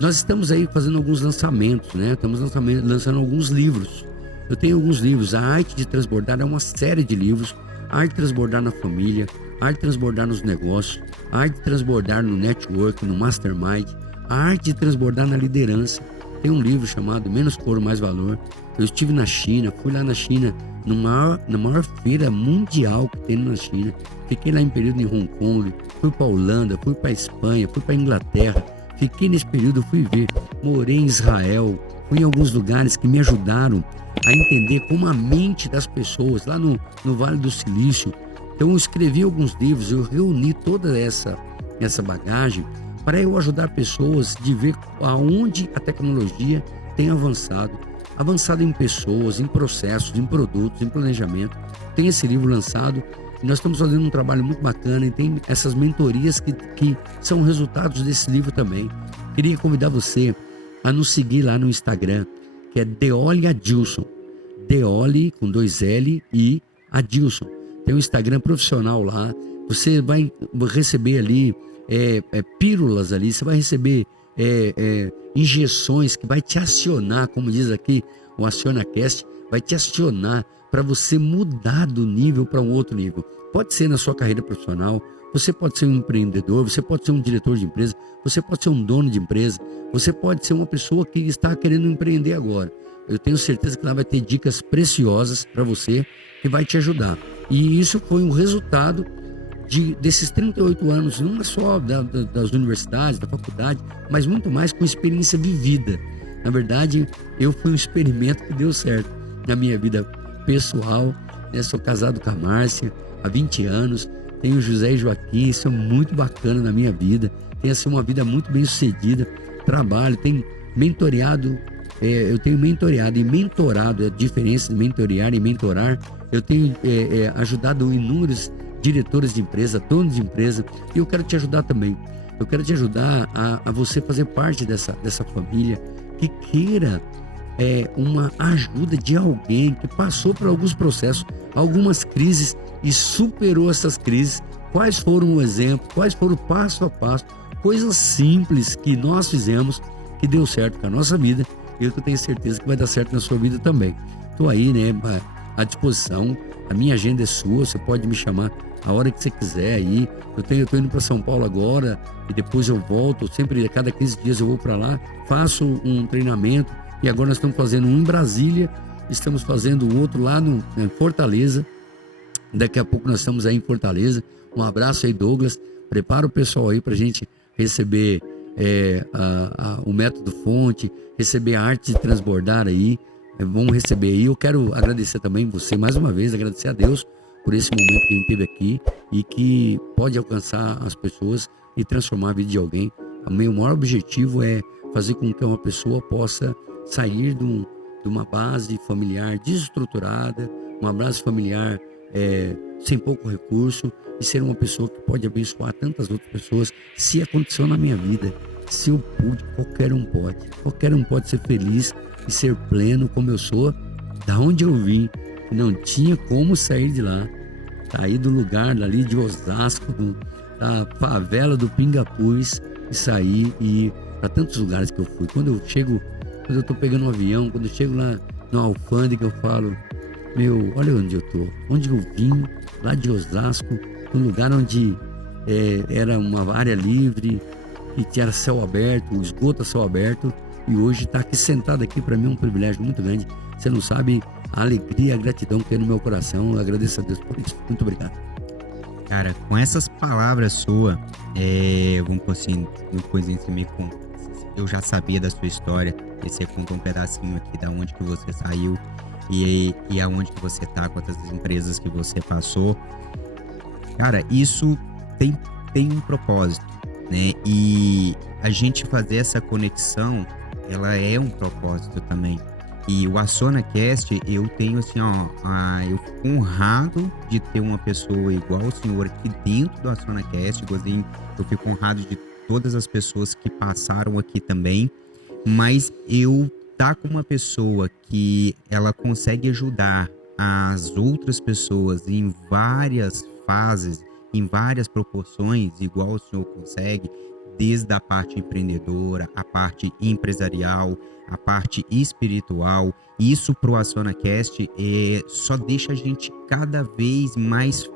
Nós estamos aí fazendo alguns lançamentos, né? Estamos lançando alguns livros. Eu tenho alguns livros. A Arte de Transbordar é uma série de livros. A Arte de Transbordar na família, a Arte de Transbordar nos negócios, a Arte de Transbordar no network, no mastermind, a Arte de Transbordar na liderança. Tem um livro chamado Menos Coro, Mais Valor. Eu estive na China, fui lá na China, na maior feira mundial que tem na China. Fiquei lá em período em Hong Kong, fui para Holanda, fui para Espanha, fui para Inglaterra. Fiquei nesse período, fui ver, morei em Israel, fui em alguns lugares que me ajudaram a entender como a mente das pessoas, lá no Vale do Silício. Então eu escrevi alguns livros, eu reuni toda essa bagagem para eu ajudar pessoas de ver aonde a tecnologia tem avançado em pessoas, em processos, em produtos, em planejamento. Tem esse livro lançado e nós estamos fazendo um trabalho muito bacana, e tem essas mentorias que são resultados desse livro também. Queria convidar você a nos seguir lá no Instagram, que é Deoli Adilson. Deoli com 2 L e Adilson. Tem um Instagram profissional lá. Você vai receber ali pílulas ali, você vai receber injeções que vai te acionar, como diz aqui o AcionaCast, vai te acionar para você mudar do nível para um outro nível. Pode ser na sua carreira profissional, você pode ser um empreendedor, você pode ser um diretor de empresa, você pode ser um dono de empresa, você pode ser uma pessoa que está querendo empreender agora. Eu tenho certeza que lá vai ter dicas preciosas para você que vai te ajudar. E isso foi um resultado desses 38 anos, não é só das universidades, da faculdade, mas muito mais com experiência vivida. Na verdade, eu fui um experimento que deu certo na minha vida pessoal. Sou casado com a Márcia há 20 anos, tenho José e Joaquim, isso é muito bacana na minha vida. Tenho assim, uma vida muito bem sucedida, trabalho, tenho mentoreado. Eu tenho mentoreado e mentorado, a diferença de mentorear e mentorar. Eu tenho ajudado inúmeros diretores de empresa, donos de empresa, e eu quero te ajudar também. Eu quero te ajudar a você fazer parte dessa família que queira uma ajuda de alguém que passou por alguns processos, algumas crises e superou essas crises. Quais foram o exemplo, quais foram o passo a passo, coisas simples que nós fizemos que deu certo com a nossa vida, e eu tenho certeza que vai dar certo na sua vida também. Estou aí, né, à disposição. A minha agenda é sua, você pode me chamar a hora que você quiser aí. Eu tô indo para São Paulo agora e depois eu volto. Sempre, a cada 15 dias eu vou para lá, faço um treinamento. E agora nós estamos fazendo um em Brasília, estamos fazendo o outro lá em Fortaleza. Daqui a pouco nós estamos aí em Fortaleza. Um abraço aí, Douglas. Prepara o pessoal aí para a gente receber o método fonte, receber a arte de transbordar aí. Vamos receber aí. Eu quero agradecer também você, mais uma vez, agradecer a Deus por esse momento que a gente teve aqui e que pode alcançar as pessoas e transformar a vida de alguém. O meu maior objetivo é fazer com que uma pessoa possa sair de uma base familiar desestruturada, uma base familiar sem pouco recurso, e ser uma pessoa que pode abençoar tantas outras pessoas. Se aconteceu na minha vida, se eu pude, qualquer um pode ser feliz e ser pleno como eu sou, da onde eu vim. Não tinha como sair de lá, sair do lugar dali de Osasco, da favela do Pingapus, e sair e ir para tantos lugares que eu fui. Quando eu estou pegando um avião, quando eu chego lá na alfândega, eu falo: olha onde eu tô, onde eu vim, lá de Osasco, um lugar onde era uma área livre, que tinha céu aberto, esgoto a céu aberto, e hoje estar aqui sentado aqui para mim é um privilégio muito grande. Você não sabe a alegria, a gratidão que tem no meu coração. Eu agradeço a Deus por isso. Muito obrigado. Cara, com essas palavras suas, vamos por assim, uma coisinha assim meio com... Eu já sabia da sua história, e você contou um pedacinho aqui da onde que você saiu e aonde que você tá, quantas empresas que você passou. Cara, isso tem um propósito, né? E a gente fazer essa conexão, ela é um propósito também. E o AssonaCast, eu tenho assim, eu fico honrado de ter uma pessoa igual o senhor aqui dentro do AssonaCast. Eu fico honrado de todas as pessoas que passaram aqui também, mas eu tá com uma pessoa que ela consegue ajudar as outras pessoas em várias fases, em várias proporções, igual o senhor consegue, desde a parte empreendedora, a parte empresarial, a parte espiritual. Isso pro AssonaCast só deixa a gente cada vez mais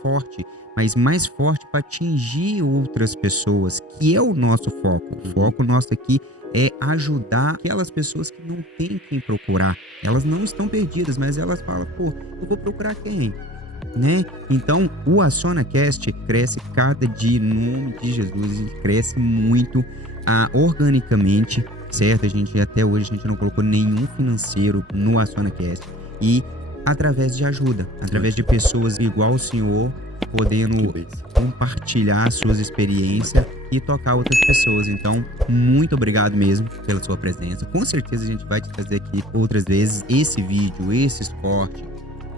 forte, mas mais forte para atingir outras pessoas, que é o nosso foco. O foco nosso aqui é ajudar aquelas pessoas que não têm quem procurar. Elas não estão perdidas, mas elas falam: eu vou procurar quem? Né? Então, o AssonaCast cresce cada dia, no nome de Jesus, ele cresce muito organicamente, certo? Até hoje a gente não colocou nenhum financeiro no AssonaCast, e através de ajuda, através de pessoas igual o senhor, podendo compartilhar suas experiências e tocar outras pessoas. Então, muito obrigado mesmo pela sua presença. Com certeza a gente vai te trazer aqui outras vezes esse vídeo, esse corte.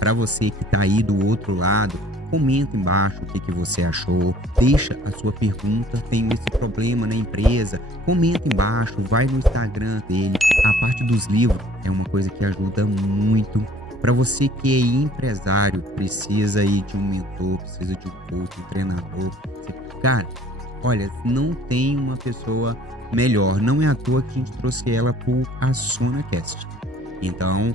Para você que tá aí do outro lado, comenta embaixo o que você achou, deixa a sua pergunta. Tem esse problema na empresa, comenta embaixo, vai no Instagram dele. A parte dos livros é uma coisa que ajuda muito. Para você que é empresário, precisa aí de um mentor, precisa de um coach, um treinador. Cara, olha, não tem uma pessoa melhor. Não é à toa que a gente trouxe ela pro AssonaCast. Então,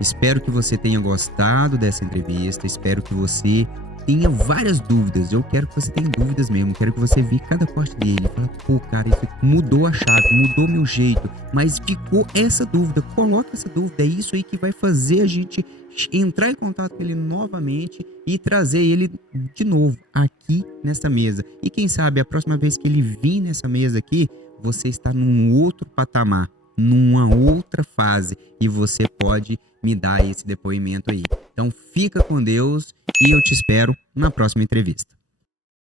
espero que você tenha gostado dessa entrevista, espero que você tenha várias dúvidas. Eu quero que você tenha dúvidas mesmo, quero que você veja cada corte dele. Fala: cara, isso mudou a chave, mudou meu jeito, mas ficou essa dúvida. Coloca essa dúvida, é isso aí que vai fazer a gente entrar em contato com ele novamente e trazer ele de novo aqui nessa mesa. E quem sabe a próxima vez que ele vir nessa mesa aqui, você está num outro patamar, numa outra fase, e você pode me dar esse depoimento aí. Então fica com Deus e eu te espero na próxima entrevista.